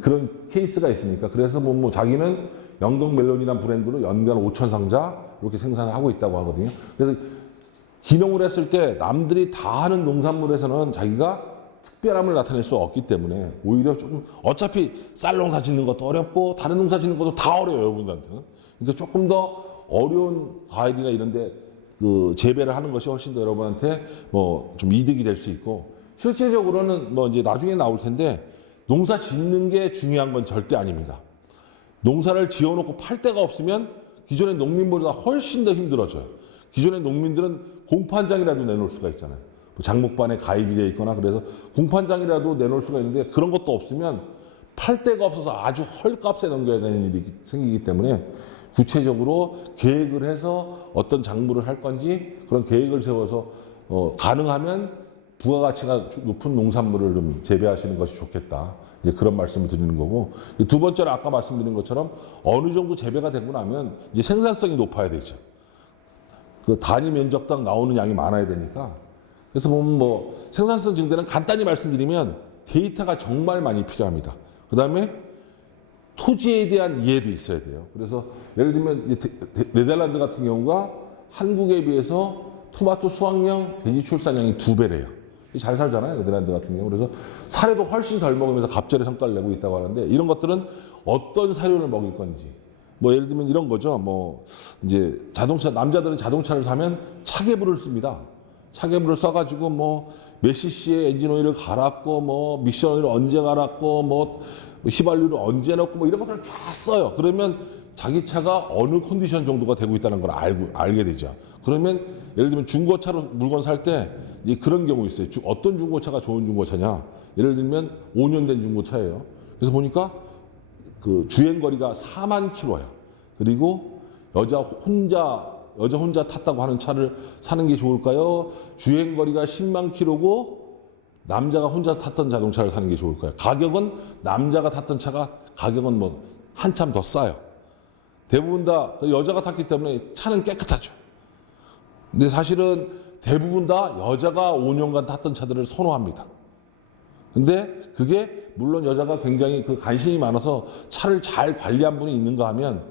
그런 케이스가 있으니까 그래서 뭐 자기는 영덕 멜론이라는 브랜드로 연간 5천 상자 이렇게 생산을 하고 있다고 하거든요. 그래서 기농을 했을 때 남들이 다 하는 농산물에서는 자기가 특별함을 나타낼 수 없기 때문에 오히려 조금 어차피 쌀 농사 짓는 것도 어렵고 다른 농사 짓는 것도 다 어려워요, 여러분들한테는. 그러니까 조금 더 어려운 과일이나 이런데 그 재배를 하는 것이 훨씬 더 여러분한테 뭐 좀 이득이 될 수 있고 실질적으로는 뭐 이제 나중에 나올 텐데 농사 짓는 게 중요한 건 절대 아닙니다. 농사를 지어놓고 팔 데가 없으면 기존의 농민보다 훨씬 더 힘들어져요. 기존의 농민들은 공판장이라도 내놓을 수가 있잖아요. 장목반에 가입이 되어 있거나 그래서 공판장이라도 내놓을 수가 있는데 그런 것도 없으면 팔 데가 없어서 아주 헐값에 넘겨야 되는 일이 생기기 때문에 구체적으로 계획을 해서 어떤 작물을 할 건지 그런 계획을 세워서 가능하면 부가가치가 높은 농산물을 좀 재배하시는 것이 좋겠다. 이제 그런 말씀을 드리는 거고 두 번째로 아까 말씀드린 것처럼 어느 정도 재배가 되고 나면 이제 생산성이 높아야 되죠. 그 단위 면적당 나오는 양이 많아야 되니까 그래서 보면 뭐 생산성 증대는 간단히 말씀드리면 데이터가 정말 많이 필요합니다. 그 다음에 토지에 대한 이해도 있어야 돼요. 그래서 예를 들면 네덜란드 같은 경우가 한국에 비해서 토마토 수확량, 돼지 출산량이 2배래요. 잘 살잖아요, 네덜란드 같은 경우. 그래서 사료도 훨씬 덜 먹으면서 갑절의 성과를 내고 있다고 하는데 이런 것들은 어떤 사료를 먹일 건지 뭐 예를 들면 이런 거죠. 뭐 이제 자동차 남자들은 자동차를 사면 차계부를 씁니다. 차계부를 써가지고 뭐 몇 cc의 엔진 오일을 갈았고 뭐 미션 오일을 언제 갈았고 뭐 휘발유를 언제 넣고 뭐 이런 것들을 쫙 써요. 그러면 자기 차가 어느 컨디션 정도가 되고 있다는 걸 알게 되죠. 그러면 예를 들면 중고차로 물건 살 때 그런 경우 있어요. 어떤 중고차가 좋은 중고차냐? 예를 들면 5년 된 중고차예요. 그래서 보니까 그 주행거리가 4만 킬로예요. 그리고 여자 혼자 탔다고 하는 차를 사는 게 좋을까요? 주행거리가 10만 킬로고 남자가 혼자 탔던 자동차를 사는 게 좋을까요? 가격은 남자가 탔던 차가 가격은 뭐 한참 더 싸요. 대부분 다 여자가 탔기 때문에 차는 깨끗하죠. 근데 사실은 대부분 다 여자가 5년간 탔던 차들을 선호합니다. 근데 그게 물론 여자가 굉장히 그 관심이 많아서 차를 잘 관리한 분이 있는가 하면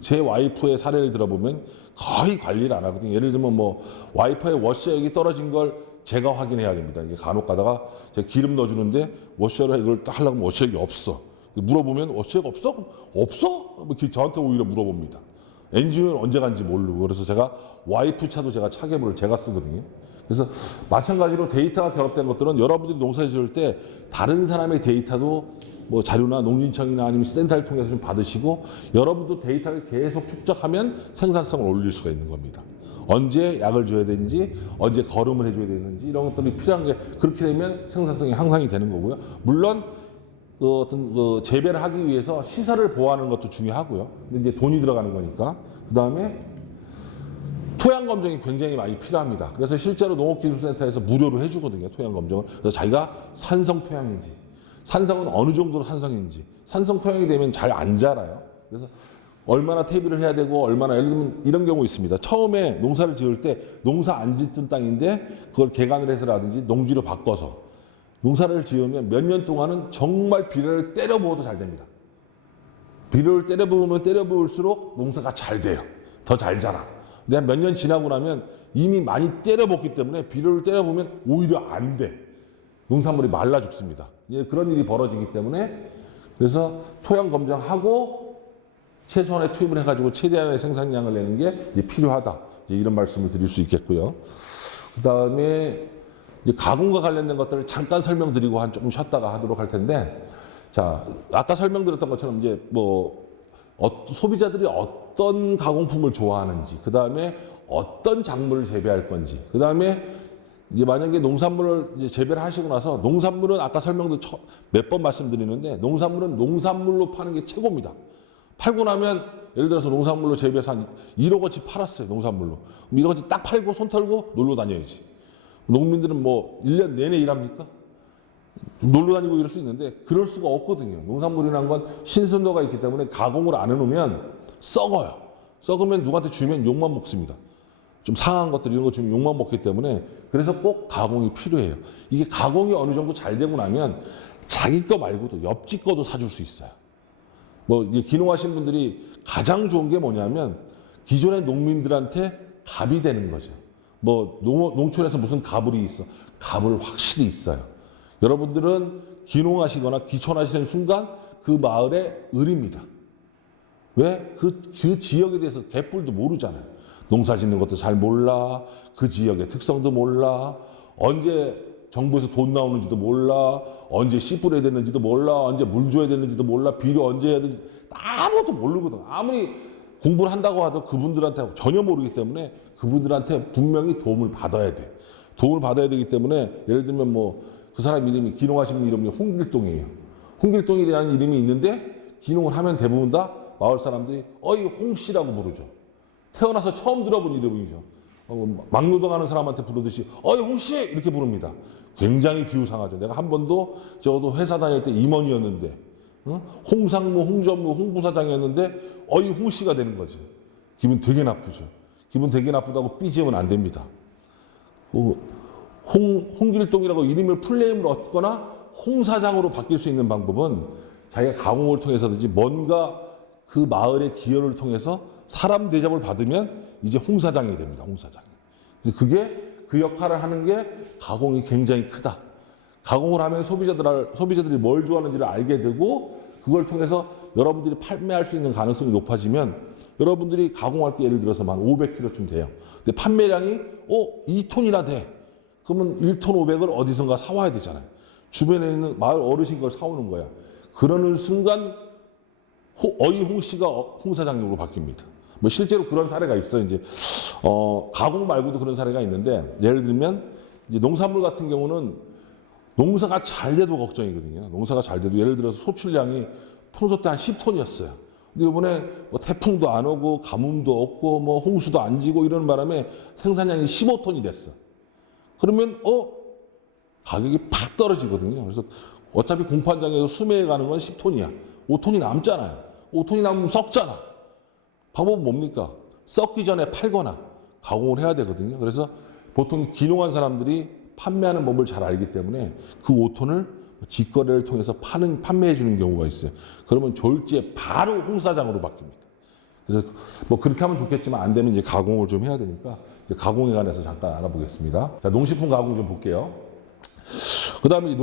제 와이프의 사례를 들어보면 거의 관리를 안 하거든요. 예를 들면 뭐 와이퍼의 워셔액이 떨어진 걸 제가 확인해야 됩니다. 이게 간혹 가다가 제가 기름 넣어주는데 워셔를 이걸 딱 하려고 하면 워셔액이 없어. 물어보면 워셔액 없어? 없어? 이렇게 저한테 오히려 물어봅니다. 엔진은 언제 간지 모르고. 그래서 제가 와이프 차도 제가 차계부를 제가 쓰거든요. 그래서 마찬가지로 데이터가 결합된 것들은 여러분들이 농사 지을 때 다른 사람의 데이터도 뭐 자료나 농진청이나 아니면 센터를 통해서 좀 받으시고 여러분도 데이터를 계속 축적하면 생산성을 올릴 수가 있는 겁니다. 언제 약을 줘야 되는지, 언제 거름을 해줘야 되는지 이런 것들이 필요한 게 그렇게 되면 생산성이 향상이 되는 거고요. 물론 어떤 재배를 하기 위해서 시설을 보호하는 것도 중요하고요. 근데 이제 돈이 들어가는 거니까. 그 다음에 토양 검정이 굉장히 많이 필요합니다. 그래서 실제로 농업기술센터에서 무료로 해주거든요. 토양 검정을. 그래서 자기가 산성 토양인지, 산성은 어느 정도로 산성인지, 산성 토양이 되면 잘 안 자라요. 그래서 얼마나 퇴비를 해야 되고 얼마나 예를 들면 이런 경우 있습니다. 처음에 농사를 지을 때 농사 안 짓던 땅인데 그걸 개간을 해서라든지 농지로 바꿔서 농사를 지으면 몇 년 동안은 정말 비료를 때려 부어도 잘 됩니다. 비료를 때려 부으면 때려 부을수록 농사가 잘 돼요. 더 잘 자라. 근데 몇 년 지나고 나면 이미 많이 때려 붓기 때문에 비료를 때려 부으면 오히려 안 돼. 농산물이 말라 죽습니다. 그런 일이 벌어지기 때문에 그래서 토양 검정하고 최소한의 투입을 해가지고 최대한의 생산량을 내는 게 이제 필요하다. 이제 이런 말씀을 드릴 수 있겠고요. 그 다음에 이제 가공과 관련된 것들을 잠깐 설명드리고 한 조금 쉬었다가 하도록 할 텐데, 자, 아까 설명드렸던 것처럼 이제 뭐 소비자들이 어떤 가공품을 좋아하는지, 그 다음에 어떤 작물을 재배할 건지, 그 다음에 이제 만약에 농산물을 이제 재배를 하시고 나서, 농산물은 아까 설명도 몇 번 말씀드리는데, 농산물은 농산물로 파는 게 최고입니다. 팔고 나면 예를 들어서 농산물로 재배해서 한 1억어치 팔았어요, 농산물로. 그럼 1억어치 딱 팔고 손 털고 놀러 다녀야지. 농민들은 뭐 1년 내내 일합니까? 놀러 다니고 이럴 수 있는데 그럴 수가 없거든요. 농산물이라는 건 신선도가 있기 때문에 가공을 안 해놓으면 썩어요. 썩으면 누구한테 주면 욕만 먹습니다. 좀 상한 것들 이런 거 주면 욕만 먹기 때문에, 그래서 꼭 가공이 필요해요. 이게 가공이 어느 정도 잘 되고 나면 자기 거 말고도 옆집 거도 사줄 수 있어요. 뭐 이제 기농하신 분들이 가장 좋은 게 뭐냐면 기존의 농민들한테 갑이 되는 거죠. 뭐 농촌에서 무슨 가불이 있어? 가불 확실히 있어요. 여러분들은 기농하시거나 기촌하시는 순간 그 마을의 을입니다. 왜? 그 지역에 대해서 개뿔도 모르잖아요. 농사 짓는 것도 잘 몰라. 그 지역의 특성도 몰라. 언제 정부에서 돈 나오는지도 몰라. 언제 씨 뿌려야 되는지도 몰라. 언제 물 줘야 되는지도 몰라. 비료 언제 해야 되는지 아무것도 모르거든. 아무리 공부를 한다고 하도 그분들한테 전혀 모르기 때문에 그분들한테 분명히 도움을 받아야 돼. 도움을 받아야 되기 때문에, 예를 들면 뭐 그 사람 이름이, 기농하신 분 이름이 홍길동이에요. 홍길동이라는 이름이 있는데 기농을 하면 대부분 다 마을 사람들이 어이 홍씨라고 부르죠. 태어나서 처음 들어본 이름이죠. 막노동하는 사람한테 부르듯이 어이 홍씨 이렇게 부릅니다. 굉장히 비유상하죠. 내가 한 번도 저도 회사 다닐 때 임원이었는데 홍상무, 홍전무, 홍부사장이었는데 어이 홍씨가 되는 거죠. 기분 되게 나쁘죠. 기분 되게 나쁘다고 삐지면 안 됩니다. 홍길동이라고 이름을 풀네임으로 얻거나 홍사장으로 바뀔 수 있는 방법은 자기가 가공을 통해서든지 뭔가 그 마을의 기여를 통해서 사람 대접을 받으면 이제 홍사장이 됩니다. 홍사장이. 그게 그 역할을 하는 게 가공이 굉장히 크다. 가공을 하면 소비자들이 뭘 좋아하는지를 알게 되고, 그걸 통해서 여러분들이 판매할 수 있는 가능성이 높아지면, 여러분들이 가공할 게 예를 들어서 한 500kg쯤 돼요. 근데 판매량이 2톤이나 돼. 그러면 1톤 500을 어디선가 사와야 되잖아요. 주변에 있는 마을 어르신 걸 사오는 거야. 그러는 순간 어이 홍씨가 홍사장님으로 바뀝니다. 뭐 실제로 그런 사례가 있어요. 이제 가공 말고도 그런 사례가 있는데, 예를 들면 이제 농산물 같은 경우는 농사가 잘 돼도 걱정이거든요. 농사가 잘 돼도 예를 들어서 소출량이 평소 때 한 10톤이었어요. 근데 이번에 뭐 태풍도 안 오고 가뭄도 없고 뭐 홍수도 안 지고 이러는 바람에 생산량이 15톤이 됐어. 그러면 가격이 팍 떨어지거든요. 그래서 어차피 공판장에서 수매해 가는 건 10톤이야. 5톤이 남잖아요. 5톤이 남으면 썩잖아. 방법은 뭡니까? 썩기 전에 팔거나 가공을 해야 되거든요. 그래서 보통 기농한 사람들이 판매하는 법을 잘 알기 때문에 그 5톤을 직거래를 통해서 판매해 주는 경우가 있어요. 그러면 졸지에 바로 홍사장으로 바뀝니다. 그래서 뭐 그렇게 하면 좋겠지만 안 되면 이제 가공을 좀 해야 되니까 이제 가공에 관해서 잠깐 알아보겠습니다. 자, 농식품 가공 좀 볼게요. 그 다음에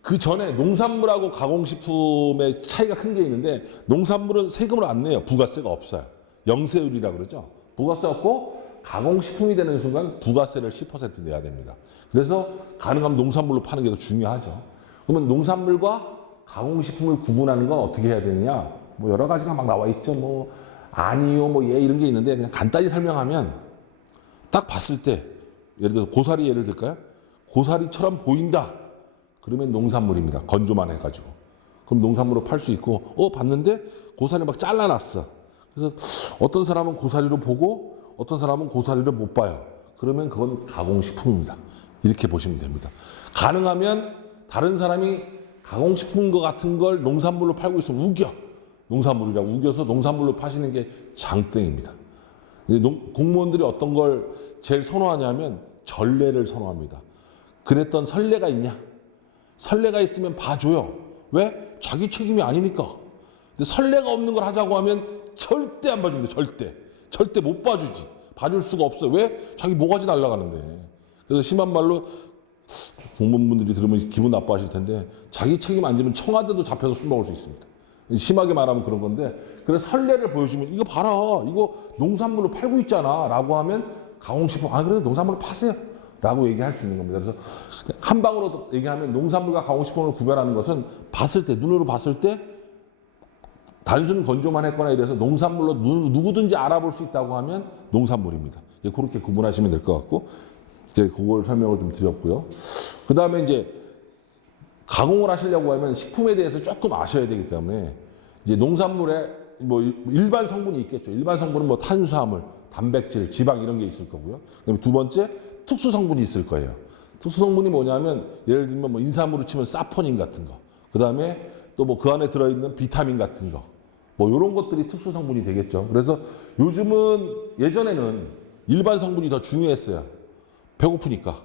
그 전에 농산물하고 가공식품의 차이가 큰 게 있는데, 농산물은 세금을 안 내요. 부가세가 없어요. 영세율이라고 그러죠. 부가세 없고 가공식품이 되는 순간 부가세를 10% 내야 됩니다. 그래서 가능하면 농산물로 파는 게 더 중요하죠. 그러면 농산물과 가공식품을 구분하는 건 어떻게 해야 되느냐? 뭐 여러 가지가 막 나와 있죠. 뭐 아니요, 뭐 예 이런 게 있는데, 그냥 간단히 설명하면 딱 봤을 때, 예를 들어서 고사리 예를 들까요? 고사리처럼 보인다. 그러면 농산물입니다. 건조만 해가지고. 그럼 농산물로 팔 수 있고, 봤는데 고사리 막 잘라놨어. 그래서 어떤 사람은 고사리로 보고 어떤 사람은 고사리를 못 봐요. 그러면 그건 가공식품입니다. 이렇게 보시면 됩니다. 가능하면 다른 사람이 가공식품인 것 같은 걸 농산물로 팔고 있으면 우겨. 농산물이라고 우겨서 농산물로 파시는 게 장땡입니다. 공무원들이 어떤 걸 제일 선호하냐면 전례를 선호합니다. 그랬던 선례가 있냐? 선례가 있으면 봐줘요. 왜? 자기 책임이 아니니까. 근데 선례가 없는 걸 하자고 하면 절대 안 봐줍니다. 절대 못 봐주지. 봐줄 수가 없어요. 왜? 자기 모가지 날아가는데. 그래서 심한 말로 공무원분들이 들으면 기분 나빠하실 텐데, 자기 책임 안 지면 청와대도 잡혀서 술 먹을 수 있습니다. 심하게 말하면 그런 건데, 그래서 선례를 보여주면 이거 봐라, 이거 농산물로 팔고 있잖아 라고 하면 가공식품, 그래 농산물로 파세요 라고 얘기할 수 있는 겁니다. 그래서 한 방으로 얘기하면 농산물과 가공식품을 구별하는 것은 봤을 때, 눈으로 봤을 때 단순 건조만 했거나 이래서 농산물로 누구든지 알아볼 수 있다고 하면 농산물입니다. 그렇게 구분하시면 될 것 같고, 이제 그걸 설명을 좀 드렸고요. 그 다음에 이제 가공을 하시려고 하면 식품에 대해서 조금 아셔야 되기 때문에 이제 농산물에 뭐 일반 성분이 있겠죠. 일반 성분은 뭐 탄수화물, 단백질, 지방 이런 게 있을 거고요. 그다음에 두 번째 특수 성분이 있을 거예요. 특수 성분이 뭐냐면 예를 들면 뭐 인삼으로 치면 사포닌 같은 거, 그 다음에 또 뭐 그 안에 들어있는 비타민 같은 거, 뭐 이런 것들이 특수 성분이 되겠죠. 그래서 요즘은 예전에는 일반 성분이 더 중요했어요. 배고프니까.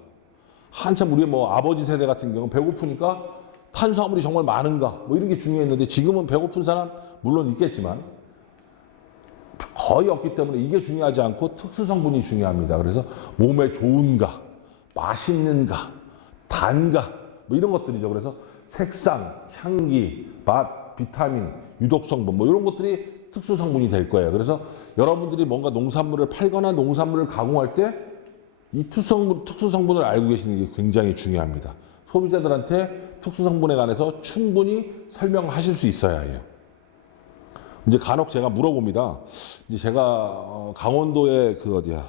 한참 우리 뭐 아버지 세대 같은 경우는 배고프니까 탄수화물이 정말 많은가 뭐 이런 게 중요했는데 지금은 배고픈 사람 물론 있겠지만 거의 없기 때문에 이게 중요하지 않고 특수 성분이 중요합니다. 그래서 몸에 좋은가, 맛있는가, 단가 뭐 이런 것들이죠. 그래서 색상, 향기, 맛, 비타민, 유독 성분 뭐 이런 것들이 특수 성분이 될 거예요. 그래서 여러분들이 뭔가 농산물을 팔거나 농산물을 가공할 때 이 특수 성분을 알고 계시는 게 굉장히 중요합니다. 소비자들한테 특수 성분에 관해서 충분히 설명하실 수 있어야 해요. 이제 간혹 제가 물어봅니다. 이제 제가 강원도에 그 어디야?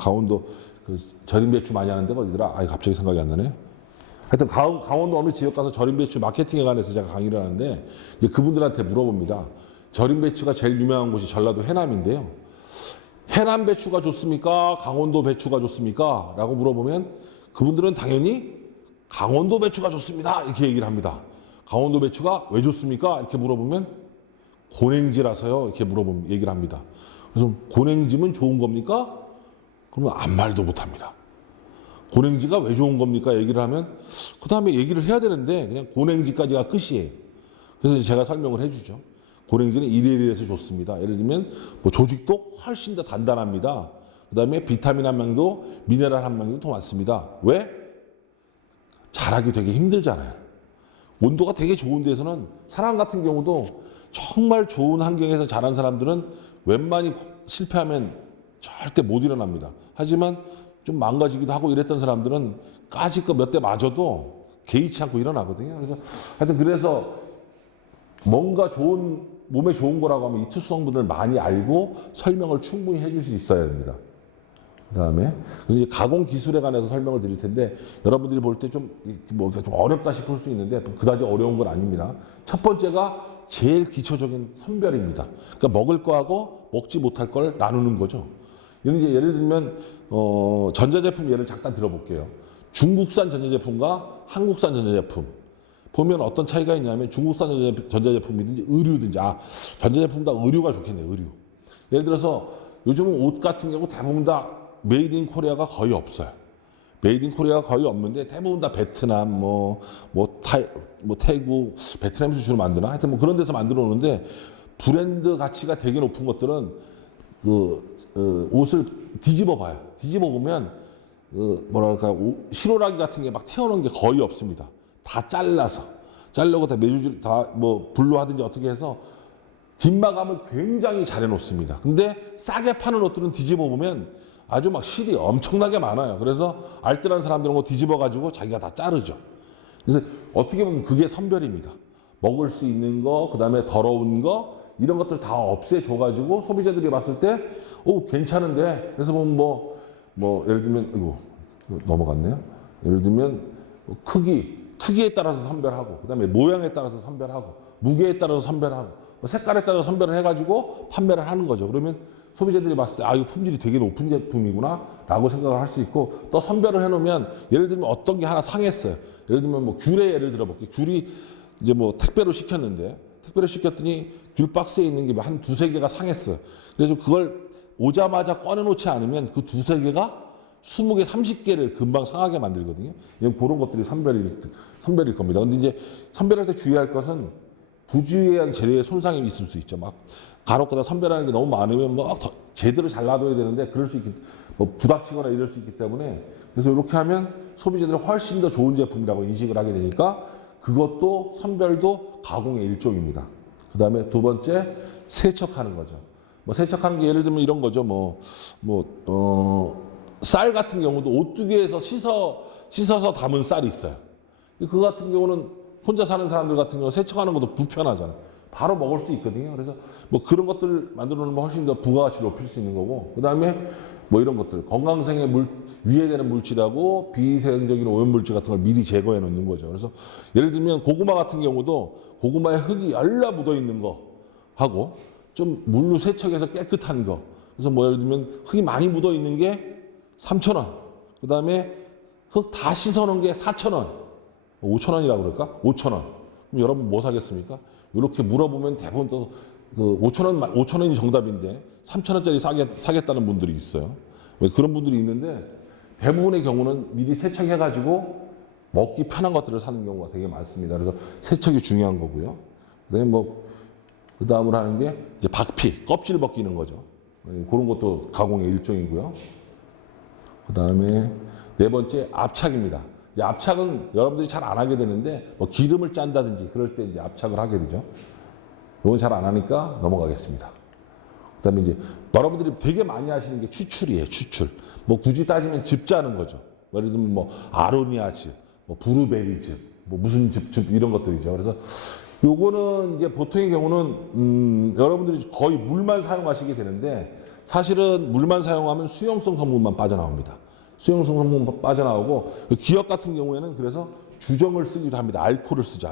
강원도 그 절임 배추 많이 하는 데가 어디더라? 아, 갑자기 생각이 안 나네. 하여튼 강원도 어느 지역 가서 절임 배추 마케팅에 관해서 제가 강의를 하는데 이제 그분들한테 물어봅니다. 절임 배추가 제일 유명한 곳이 전라도 해남인데요. 해남 배추가 좋습니까? 강원도 배추가 좋습니까? 라고 물어보면 그분들은 당연히 강원도 배추가 좋습니다. 이렇게 얘기를 합니다. 강원도 배추가 왜 좋습니까? 이렇게 물어보면 고냉지라서요. 이렇게 얘기를 합니다. 그래서 고냉지면 좋은 겁니까? 그러면 아무 말도 못 합니다. 고냉지가 왜 좋은 겁니까? 얘기를 하면 그 다음에 얘기를 해야 되는데 그냥 고냉지까지가 끝이에요. 그래서 제가 설명을 해주죠. 고냉지는 이래서 좋습니다. 예를 들면 뭐 조직도 훨씬 더 단단합니다. 그 다음에 비타민 함량도 미네랄 함량도 더 많습니다. 왜? 자라기 되게 힘들잖아요. 온도가 되게 좋은 데서는 사람 같은 경우도 정말 좋은 환경에서 자란 사람들은 웬만히 실패하면 절대 못 일어납니다. 하지만 좀 망가지기도 하고 이랬던 사람들은 까짓 거 몇 대 맞아도 개의치 않고 일어나거든요. 그래서 하여튼 그래서 뭔가 몸에 좋은 거라고 하면 이 특수 성분을 많이 알고 설명을 충분히 해줄 수 있어야 됩니다. 그다음에 그래서 이제 가공 기술에 관해서 설명을 드릴 텐데 여러분들이 볼 때 좀 어렵다 싶을 수 있는데 그다지 어려운 건 아닙니다. 첫 번째가 제일 기초적인 선별입니다. 그러니까 먹을 거하고 먹지 못할 걸 나누는 거죠. 이런 이제 예를 들면 전자제품 예를 잠깐 들어볼게요. 중국산 전자제품과 한국산 전자제품 보면 어떤 차이가 있냐면 중국산 전자제품이든지 의류든지 전자제품 다 의류가 좋겠네요. 의류. 예를 들어서 요즘은 옷 같은 경우 대부분 다 메이드 인 코리아가 거의 없어요. 메이드 인 코리아가 거의 없는데 대부분 다 베트남, 태국, 베트남에서 주로 만드나? 하여튼 뭐 그런 데서 만들어 오는데 브랜드 가치가 되게 높은 것들은 옷을 뒤집어 봐요. 뒤집어 보면 실오라기 같은 게 막 튀어나온 게 거의 없습니다. 다 자르고 다 매주질 다 뭐 불로 하든지 어떻게 해서 뒷마감을 굉장히 잘 해놓습니다. 근데 싸게 파는 옷들은 뒤집어 보면 아주 막 실이 엄청나게 많아요. 그래서 알뜰한 사람들은 거 뒤집어 가지고 자기가 다 자르죠. 그래서 어떻게 보면 그게 선별입니다. 먹을 수 있는 거, 그 다음에 더러운 거 이런 것들 다 없애줘 가지고 소비자들이 봤을 때 괜찮은데 그래서 보면 예를 들면 이거 넘어갔네요. 예를 들면 크기에 따라서 선별하고 그다음에 모양에 따라서 선별하고 무게에 따라서 선별하고 색깔에 따라서 선별을 해가지고 판매를 하는 거죠. 그러면 소비자들이 봤을 때 이거 품질이 되게 높은 제품이구나 라고 생각을 할 수 있고 또 선별을 해놓으면 예를 들면 어떤 게 하나 상했어요. 예를 들면 귤의 예를 들어볼게요. 귤이 이제 택배로 시켰는데 택배로 시켰더니 귤 박스에 있는 게 한 두세 개가 상했어요. 그래서 그걸 오자마자 꺼내놓지 않으면 그 두세 개가 20개, 30개를 금방 상하게 만들거든요. 그런 것들이 선별일 겁니다. 근데 이제 선별할 때 주의할 것은 부주의한 재료의 손상이 있을 수 있죠. 간혹가다 선별하는 게 너무 많으면 제대로 잘 놔둬야 되는데 그럴 수 있기, 부닥치거나 이럴 수 있기 때문에 그래서 이렇게 하면 소비자들이 훨씬 더 좋은 제품이라고 인식을 하게 되니까 그것도 선별도 가공의 일종입니다. 그 다음에 두 번째, 세척하는 거죠. 세척하는 게 예를 들면 이런 거죠. 쌀 같은 경우도 오뚜기에서 씻어서 담은 쌀이 있어요. 그 같은 경우는 혼자 사는 사람들 같은 경우 세척하는 것도 불편하잖아요. 바로 먹을 수 있거든요. 그래서 뭐 그런 것들 만들어 놓으면 훨씬 더 부가가치를 높일 수 있는 거고, 그 다음에 뭐 이런 것들 건강생에 위해되는 물질하고 비위생적인 오염물질 같은 걸 미리 제거해 놓는 거죠. 그래서 예를 들면 고구마 같은 경우도 고구마에 흙이 열라 묻어 있는 거 하고 좀 물로 세척해서 깨끗한 거. 그래서 뭐 예를 들면 흙이 많이 묻어 있는 게 3,000원. 그 다음에 흙 다 씻어 놓은 게 4,000원. 5,000원이라고 그럴까? 5,000원. 그럼 여러분 뭐 사겠습니까? 이렇게 물어보면 대부분 또 그 5,000원이 정답인데 3,000원짜리 사겠다는 분들이 있어요. 왜 그런 분들이 있는데 대부분의 경우는 미리 세척해가지고 먹기 편한 것들을 사는 경우가 되게 많습니다. 그래서 세척이 중요한 거고요. 그다음에 뭐 그 다음으로 하는 게 이제 박피, 껍질 벗기는 거죠. 그런 것도 가공의 일종이고요. 그 다음에 네 번째 압착입니다. 이제 압착은 여러분들이 잘 안 하게 되는데 뭐 기름을 짠다든지 그럴 때 이제 압착을 하게 되죠. 이건 잘 안 하니까 넘어가겠습니다. 그다음에 이제 여러분들이 되게 많이 하시는 게 추출이에요. 추출. 뭐 굳이 따지면 즙 짜는 거죠. 예를 들면 뭐 아로니아 즙, 뭐 브루베리 즙, 뭐 무슨 즙 이런 것들이죠. 그래서 요거는 이제 보통의 경우는 여러분들이 거의 물만 사용하시게 되는데 사실은 물만 사용하면 수용성 성분만 빠져나옵니다. 수용성 성분 빠져나오고 기업 같은 경우에는 그래서 주정을 쓰기도 합니다. 알코올을 쓰죠.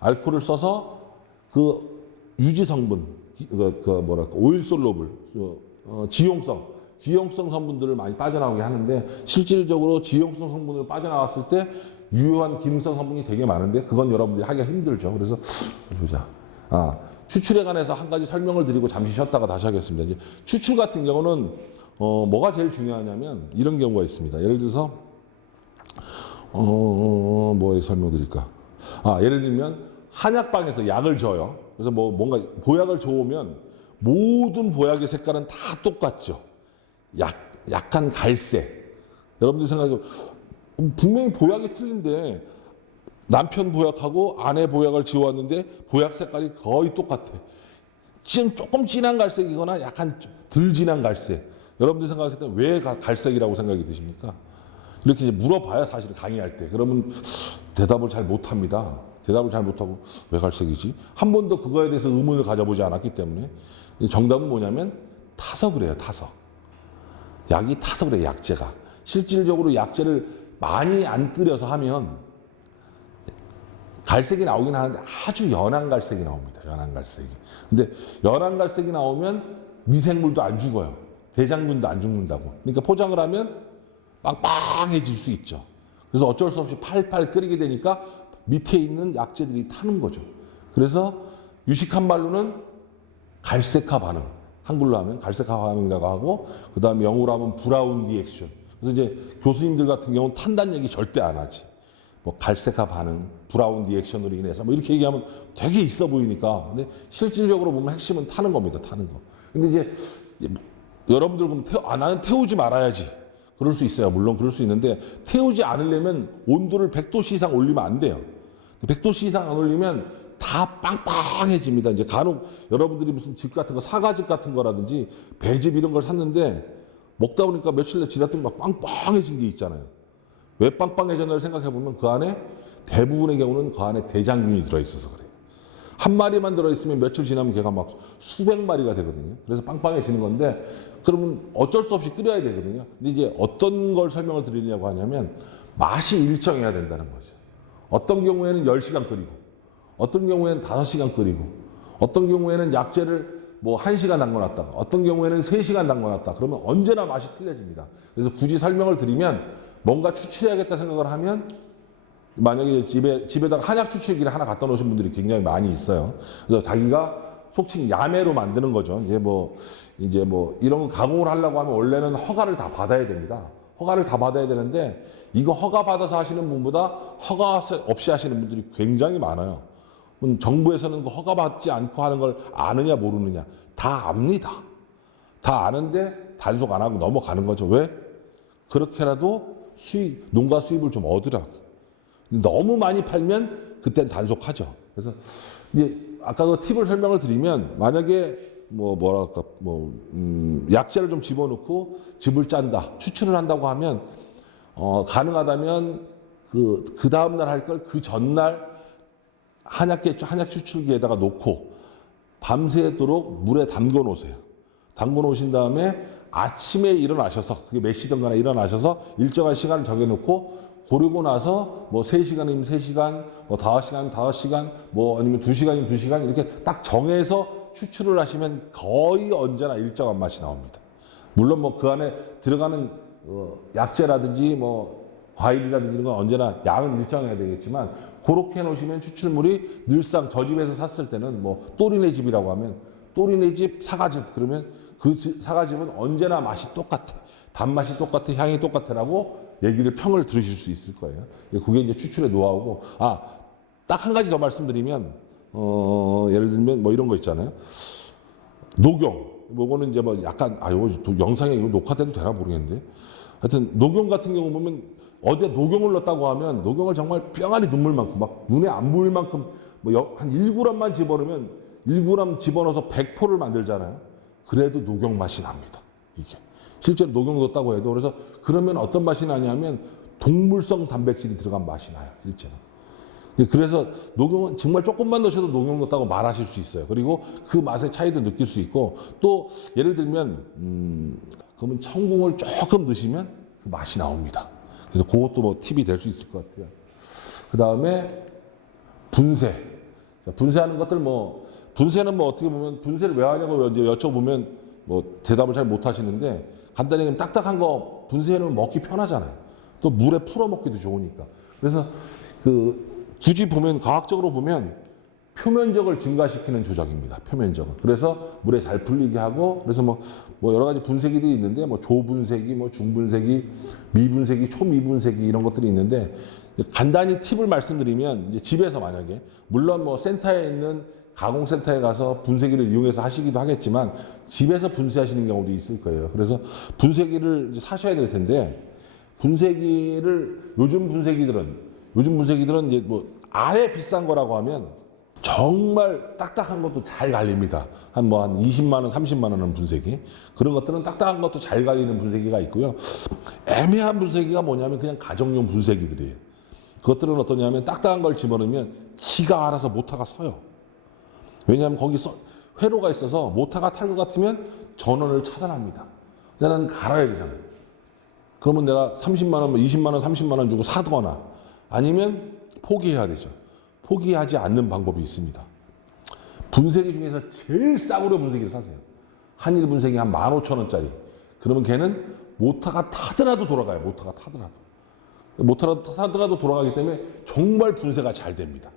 알코올을 써서 그 유지 성분, 오일 솔로블, 지용성 성분들을 많이 빠져나오게 하는데 실질적으로 지용성 성분을 빠져나왔을 때 유효한 기능성 성분이 되게 많은데 그건 여러분들이 하기가 힘들죠. 그래서 보자. 추출에 관해서 한 가지 설명을 드리고 잠시 쉬었다가 다시 하겠습니다. 이제 추출 같은 경우는 뭐가 제일 중요하냐면 이런 경우가 있습니다. 예를 들어서 뭐에 설명드릴까? 예를 들면 한약방에서 약을 줘요. 그래서 뭐 뭔가 보약을 줘오면 모든 보약의 색깔은 다 똑같죠. 약간 갈색. 여러분들 생각해 분명히 보약이 틀린데 남편 보약하고 아내 보약을 지워왔는데 보약 색깔이 거의 똑같아. 지금 조금 진한 갈색이거나 약간 덜 진한 갈색. 여러분들 생각했을 때 왜 갈색이라고 생각이 드십니까? 이렇게 이제 물어봐야 사실 강의할 때. 그러면 대답을 잘 못합니다. 대답을 잘 못하고 왜 갈색이지? 한 번도 그거에 대해서 의문을 가져보지 않았기 때문에 정답은 뭐냐면 타서 그래요. 타서. 약이 타서 그래요. 약재가. 실질적으로 약재를 많이 안 끓여서 하면 갈색이 나오긴 하는데 아주 연한 갈색이 나옵니다. 연한 갈색이. 근데 연한 갈색이 나오면 미생물도 안 죽어요. 대장균도 안 죽는다고. 그러니까 포장을 하면 빵빵해질 수 있죠. 그래서 어쩔 수 없이 팔팔 끓이게 되니까 밑에 있는 약재들이 타는 거죠. 그래서 유식한 말로는 갈색화 반응. 한글로 하면 갈색화 반응이라고 하고 그 다음에 영어로 하면 브라운 리액션. 그래서 이제 교수님들 같은 경우는 탄다는 얘기 절대 안 하지. 뭐 갈색화 반응, 브라운 리액션으로 인해서 뭐 이렇게 얘기하면 되게 있어 보이니까. 근데 실질적으로 보면 핵심은 타는 겁니다. 타는 거. 근데 이제 여러분들 그럼 나는 태우지 말아야지. 그럴 수 있어요. 물론 그럴 수 있는데 태우지 않으려면 온도를 100도씨 이상 올리면 안 돼요. 100도씨 이상 안 올리면 다 빵빵해집니다. 이제 간혹 여러분들이 무슨 즙 같은 거, 사과즙 같은 거라든지 배즙 이런 걸 샀는데 먹다 보니까 며칠 지났더니 막 빵빵해진 게 있잖아요. 왜 빵빵해졌나를 생각해 보면 그 안에 대부분의 경우는 그 안에 대장균이 들어있어서 그래요. 한 마리만 들어있으면 며칠 지나면 걔가 막 수백 마리가 되거든요. 그래서 빵빵해지는 건데 그러면 어쩔 수 없이 끓여야 되거든요. 근데 이제 어떤 걸 설명을 드리려고 하냐면 맛이 일정해야 된다는 거죠. 어떤 경우에는 10시간 끓이고 어떤 경우에는 5시간 끓이고 어떤 경우에는 약재를 뭐 1시간 담궈놨다가 어떤 경우에는 3시간 담궈놨다. 그러면 언제나 맛이 틀려집니다. 그래서 굳이 설명을 드리면 뭔가 추출해야겠다 생각을 하면 만약에 집에다가 한약 추출기를 하나 갖다 놓으신 분들이 굉장히 많이 있어요. 그래서 자기가 속칭 야매로 만드는 거죠. 이제 뭐 이런 거 가공을 하려고 하면 원래는 허가를 다 받아야 됩니다. 허가를 다 받아야 되는데 이거 허가 받아서 하시는 분보다 허가 없이 하시는 분들이 굉장히 많아요. 정부에서는 그 허가 받지 않고 하는 걸 아느냐 모르느냐 다 압니다. 다 아는데 단속 안 하고 넘어가는 거죠. 왜? 그렇게라도 농가 수입을 좀 얻으라고. 너무 많이 팔면 그땐 단속하죠. 그래서 이제 아까 그 팁을 설명을 드리면 만약에 약재를 좀 집어넣고 즙을 짠다, 추출을 한다고 하면 가능하다면 그 다음 날 할 걸 그 전날 한약 추출기에다가 놓고 밤새도록 물에 담궈 놓으세요. 담궈 놓으신 다음에 아침에 일어나셔서 그게 몇 시든 간에 일어나셔서 일정한 시간을 정해놓고 고르고 나서 뭐 3시간이면 3시간, 뭐 5시간이면 5시간, 뭐 아니면 2시간이면 2시간 이렇게 딱 정해서 추출을 하시면 거의 언제나 일정한 맛이 나옵니다. 물론 뭐 그 안에 들어가는 약재라든지 뭐 과일이라든지 이런 건 언제나 양은 일정해야 되겠지만 그렇게 해놓으시면 추출물이 늘상 저 집에서 샀을 때는 뭐 또리네 집이라고 하면 또리네 집 사과즙 그러면 그 사과즙은 언제나 맛이 똑같아. 단맛이 똑같아. 향이 똑같아라고 얘기를 평을 들으실 수 있을 거예요. 그게 이제 추출의 노하우고 딱 한 가지 더 말씀드리면 예를 들면 뭐 이런 거 있잖아요. 녹용. 요거는 이제 뭐 약간 이거 영상에 이거 녹화돼도 되나 모르겠는데 하여튼 녹용 같은 경우 보면 어디에 녹용을 넣었다고 하면 녹용을 정말 뿅아리 눈물만큼 막 눈에 안 보일 만큼 뭐 한 1g만 집어넣으면 1g 집어넣어서 100포를 만들잖아요. 그래도 녹용 맛이 납니다. 이게 실제로 녹용 넣었다고 해도 그래서 그러면 어떤 맛이 나냐면 동물성 단백질이 들어간 맛이 나요. 실제로. 그래서 녹용은 정말 조금만 넣으셔도 녹용 넣었다고 말하실 수 있어요. 그리고 그 맛의 차이도 느낄 수 있고 또 예를 들면 그러면 청궁을 조금 넣으시면 그 맛이 나옵니다. 그래서 그것도 뭐 팁이 될 수 있을 것 같아요. 그 다음에 분쇄. 분쇄하는 것들 분쇄는 뭐 어떻게 보면 분쇄를 왜 하냐고 이제 여쭤보면 뭐 대답을 잘 못 하시는데 간단히 딱딱한 거 분쇄는 먹기 편하잖아요. 또 물에 풀어 먹기도 좋으니까. 그래서 굳이 보면 과학적으로 보면 표면적을 증가시키는 조작입니다. 표면적을. 그래서 물에 잘 풀리게 하고 그래서 뭐 여러 가지 분쇄기들이 있는데 뭐 조분쇄기, 뭐 중분쇄기, 미분쇄기, 초미분쇄기 이런 것들이 있는데 간단히 팁을 말씀드리면 이제 집에서 만약에 물론 뭐 센터에 있는 가공센터에 가서 분쇄기를 이용해서 하시기도 하겠지만 집에서 분쇄하시는 경우도 있을 거예요. 그래서 분쇄기를 이제 사셔야 될 텐데 분쇄기를 요즘 분쇄기들은 이제 뭐 아예 비싼 거라고 하면 정말 딱딱한 것도 잘 갈립니다. 한 20만 원, 30만 원 하는 분쇄기. 그런 것들은 딱딱한 것도 잘 갈리는 분쇄기가 있고요. 애매한 분쇄기가 뭐냐면 그냥 가정용 분쇄기들이에요. 그것들은 어떠냐면 딱딱한 걸 집어넣으면 기가 알아서 모터가 서요. 왜냐하면 거기 회로가 있어서 모터가 탈 것 같으면 전원을 차단합니다. 나는 갈아야 되잖아요. 그러면 내가 30만 원, 20만 원, 30만 원 주고 사거나 아니면 포기해야 되죠. 포기하지 않는 방법이 있습니다. 분쇄기 중에서 제일 싸구려 분쇄기를 사세요. 한일 분쇄기 한 15,000원짜리. 그러면 걔는 모터가 타더라도 돌아가요. 모터가 타더라도 돌아가기 때문에 정말 분쇄가 잘 됩니다.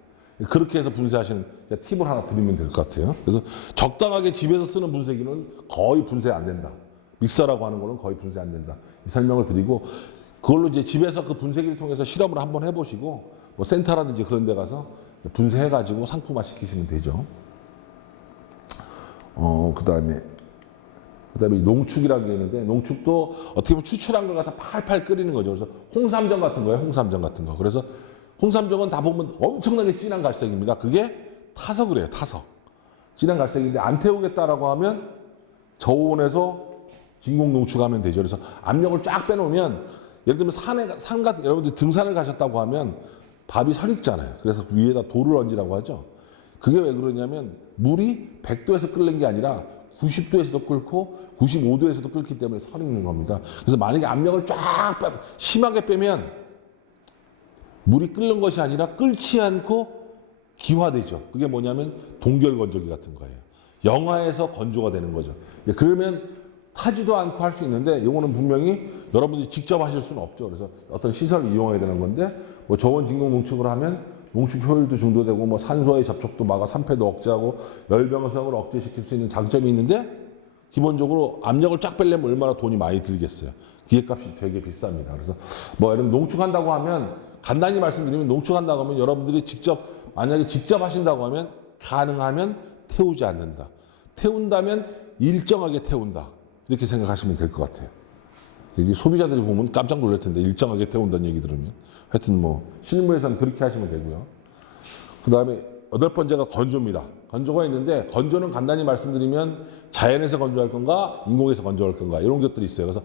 그렇게 해서 분쇄하시는 팁을 하나 드리면 될 것 같아요. 그래서 적당하게 집에서 쓰는 분쇄기는 거의 분쇄 안 된다. 믹서라고 하는 거는 거의 분쇄 안 된다. 이 설명을 드리고 그걸로 이제 집에서 그 분쇄기를 통해서 실험을 한번 해보시고 뭐 센터라든지 그런 데 가서 분쇄해가지고 상품화 시키시면 되죠. 그다음에 농축이라는 게 있는데 농축도 어떻게 보면 추출한 걸 갖다 팔팔 끓이는 거죠. 그래서 홍삼정 같은 거예요. 홍삼정 같은 거. 그래서 홍삼정은 다 보면 엄청나게 진한 갈색입니다. 그게 타서 그래요. 타서. 진한 갈색인데 안 태우겠다라고 하면 저온에서 진공 농축하면 되죠. 그래서 압력을 쫙 빼놓으면 예를 들면 산 같은 여러분들 등산을 가셨다고 하면 밥이 설익잖아요. 그래서 위에다 돌을 얹으라고 하죠. 그게 왜 그러냐면 물이 100도에서 끓는 게 아니라 90도에서도 끓고 95도에서도 끓기 때문에 설익는 겁니다. 그래서 만약에 압력을 쫙 심하게 빼면 물이 끓는 것이 아니라 끓지 않고 기화되죠. 그게 뭐냐면 동결건조기 같은 거예요. 영하에서 건조가 되는 거죠. 그러면 타지도 않고 할 수 있는데 이거는 분명히 여러분들이 직접 하실 수는 없죠. 그래서 어떤 시설을 이용해야 되는 건데 뭐 저온 진공 농축을 하면 농축 효율도 증도되고 뭐 산소의 접촉도 막아 산패도 억제하고 열병성을 억제시킬 수 있는 장점이 있는데 기본적으로 압력을 쫙 빼려면 얼마나 돈이 많이 들겠어요. 기계값이 되게 비쌉니다. 그래서 뭐 여러분 농축한다고 하면 간단히 말씀드리면 농축한다고 하면 여러분들이 만약에 직접 하신다고 하면 가능하면 태우지 않는다. 태운다면 일정하게 태운다. 이렇게 생각하시면 될 것 같아요. 이제 소비자들이 보면 깜짝 놀랄 텐데 일정하게 태운다는 얘기 들으면 하여튼 뭐 실무에서는 그렇게 하시면 되고요. 그 다음에 8번째가 건조입니다. 건조가 있는데 건조는 간단히 말씀드리면 자연에서 건조할 건가 인공에서 건조할 건가 이런 것들이 있어요. 그래서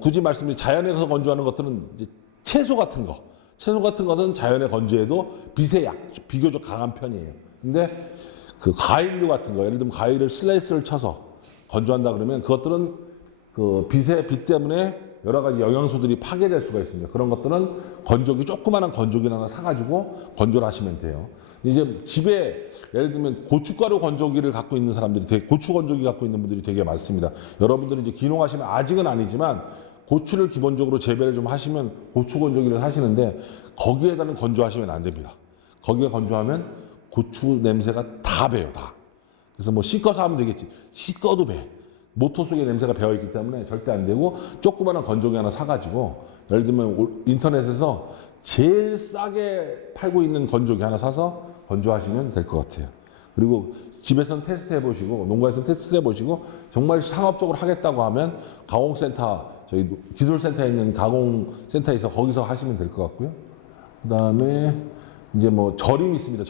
굳이 말씀드리면 자연에서 건조하는 것들은 이제 채소 같은 것은 자연에 건조해도 빛에 비교적 강한 편이에요. 근데 그 과일류 같은 거, 예를 들면 과일을 슬라이스를 쳐서 건조한다 그러면 그것들은 그 빛 때문에 여러 가지 영양소들이 파괴될 수가 있습니다. 그런 것들은 건조기, 조그마한 건조기 하나 사가지고 건조를 하시면 돼요. 이제 집에 예를 들면 고춧가루 건조기를 갖고 있는 사람들이 고추 건조기 갖고 있는 분들이 되게 많습니다. 여러분들이 이제 귀농하시면 아직은 아니지만 고추를 기본적으로 재배를 좀 하시면 고추 건조기를 하시는데 거기에다는 건조하시면 안 됩니다. 거기에 건조하면 고추 냄새가 다 배요, 다. 그래서 뭐 씻어서 하면 되겠지. 씻어도 배. 모터 속에 냄새가 배어있기 때문에 절대 안 되고 조그마한 건조기 하나 사가지고 예를 들면 인터넷에서 제일 싸게 팔고 있는 건조기 하나 사서 건조하시면 될 것 같아요. 그리고 집에서는 테스트 해보시고 농가에서는 테스트 해보시고 정말 상업적으로 하겠다고 하면 가공센터, 저희 기술센터에 있는 가공센터에서 거기서 하시면 될 것 같고요. 그다음에 이제 뭐 절임이 있습니다.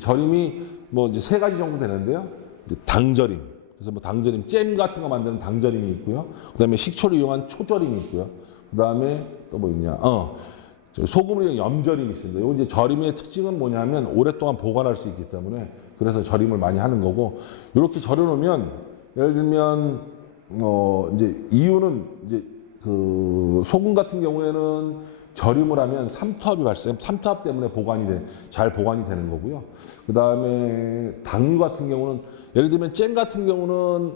절임이 뭐 이제 3가지 정도 되는데요. 이제 당절임. 그래서 뭐 당절임, 잼 같은 거 만드는 당절임이 있고요. 그다음에 식초를 이용한 초절임이 있고요. 그다음에 또 뭐 있냐? 소금을 이용한 염절임이 있습니다. 요 이제 절임의 특징은 뭐냐면 오랫동안 보관할 수 있기 때문에 그래서 절임을 많이 하는 거고, 이렇게 절여 놓으면 예를 들면 이제 이유는 이제 그 소금 같은 경우에는 절임을 하면 삼투압 때문에 잘 보관이 되는 거고요. 그 다음에 당류 같은 경우는 예를 들면 잼 같은 경우는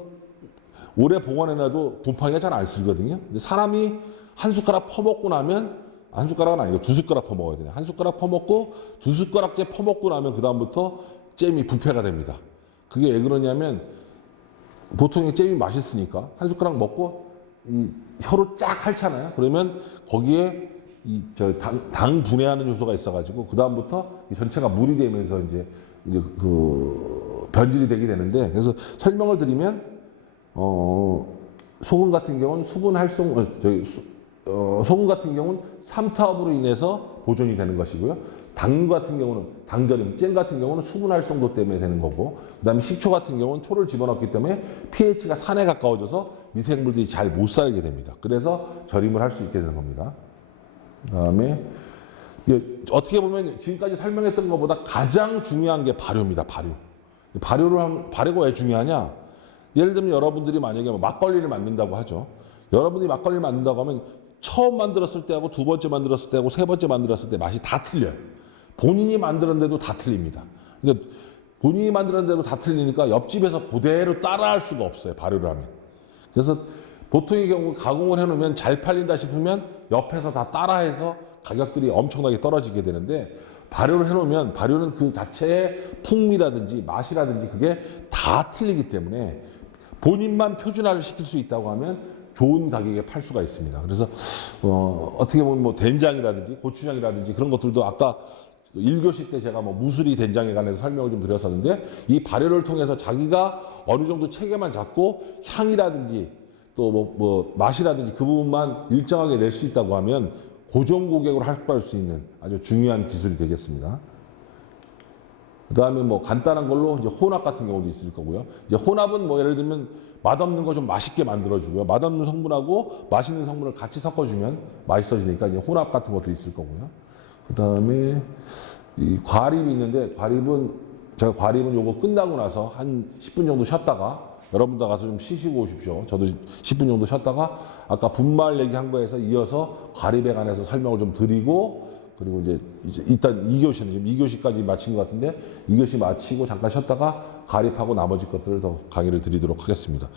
오래 보관해놔도 곰팡이가 잘 안 쓸거든요. 근데 사람이 한 숟가락 퍼먹고 나면, 한 숟가락은 아니고 2숟가락 퍼먹어야 돼요. 한 숟가락 퍼먹고 2숟가락째 퍼먹고 나면 그 다음부터 잼이 부패가 됩니다. 그게 왜 그러냐면 보통 잼이 맛있으니까 한 숟가락 먹고 혀로 쫙 핥잖아요. 그러면 거기에 당 분해하는 요소가 있어가지고 그 다음부터 전체가 물이 되면서 이제 그 변질이 되게 되는데, 그래서 설명을 드리면 소금 같은 경우는 소금 같은 경우는 삼투압으로 인해서 보존이 되는 것이고요. 당류 같은 경우는 당절임, 잼 같은 경우는 수분 활성도 때문에 되는 거고, 그다음에 식초 같은 경우는 초를 집어넣기 때문에 pH가 3에 가까워져서 미생물들이 잘 못 살게 됩니다. 그래서 절임을 할 수 있게 되는 겁니다. 그다음에 어떻게 보면 지금까지 설명했던 것보다 가장 중요한 게 발효입니다. 발효가 왜 중요하냐? 예를 들면 여러분들이 만약에 막걸리를 만든다고 하죠. 여러분이 막걸리를 만든다고 하면 처음 만들었을 때하고 두 번째 만들었을 때하고 세 번째 만들었을 때 맛이 다 틀려요. 본인이 만들었는데도 다 틀립니다. 그러니까 본인이 만들었는데도 다 틀리니까 옆집에서 그대로 따라할 수가 없어요. 발효를 하면. 그래서 보통의 경우 가공을 해놓으면 잘 팔린다 싶으면 옆에서 다 따라해서 가격들이 엄청나게 떨어지게 되는데, 발효를 해놓으면 발효는 그 자체의 풍미라든지 맛이라든지 그게 다 틀리기 때문에 본인만 표준화를 시킬 수 있다고 하면 좋은 가격에 팔 수가 있습니다. 그래서 어떻게 보면 뭐 된장이라든지 고추장이라든지 그런 것들도 아까 1교시 때 제가 뭐 무수리 된장에 관해서 설명을 좀 드렸었는데, 이 발효를 통해서 자기가 어느 정도 체계만 잡고 향이라든지 또 뭐 맛이라든지 그 부분만 일정하게 낼 수 있다고 하면 고정 고객으로 확보할 수 있는 아주 중요한 기술이 되겠습니다. 그 다음에 뭐 간단한 걸로 이제 혼합 같은 경우도 있을 거고요. 이제 혼합은 뭐 예를 들면 맛없는 거 좀 맛있게 만들어주고요. 맛없는 성분하고 맛있는 성분을 같이 섞어주면 맛있어지니까 이제 혼합 같은 것도 있을 거고요. 그 다음에 이 과립이 있는데, 제가 과립은 요거 끝나고 나서 한 10분 정도 쉬었다가 여러분들 가서 좀 쉬시고 오십시오. 저도 10분 정도 쉬었다가 아까 분말 얘기한 거에서 이어서 과립에 관해서 설명을 좀 드리고, 그리고 이제 일단 2교시는 지금 2교시까지 마친 것 같은데 2교시 마치고 잠깐 쉬었다가 가립하고 나머지 것들을 더 강의를 드리도록 하겠습니다.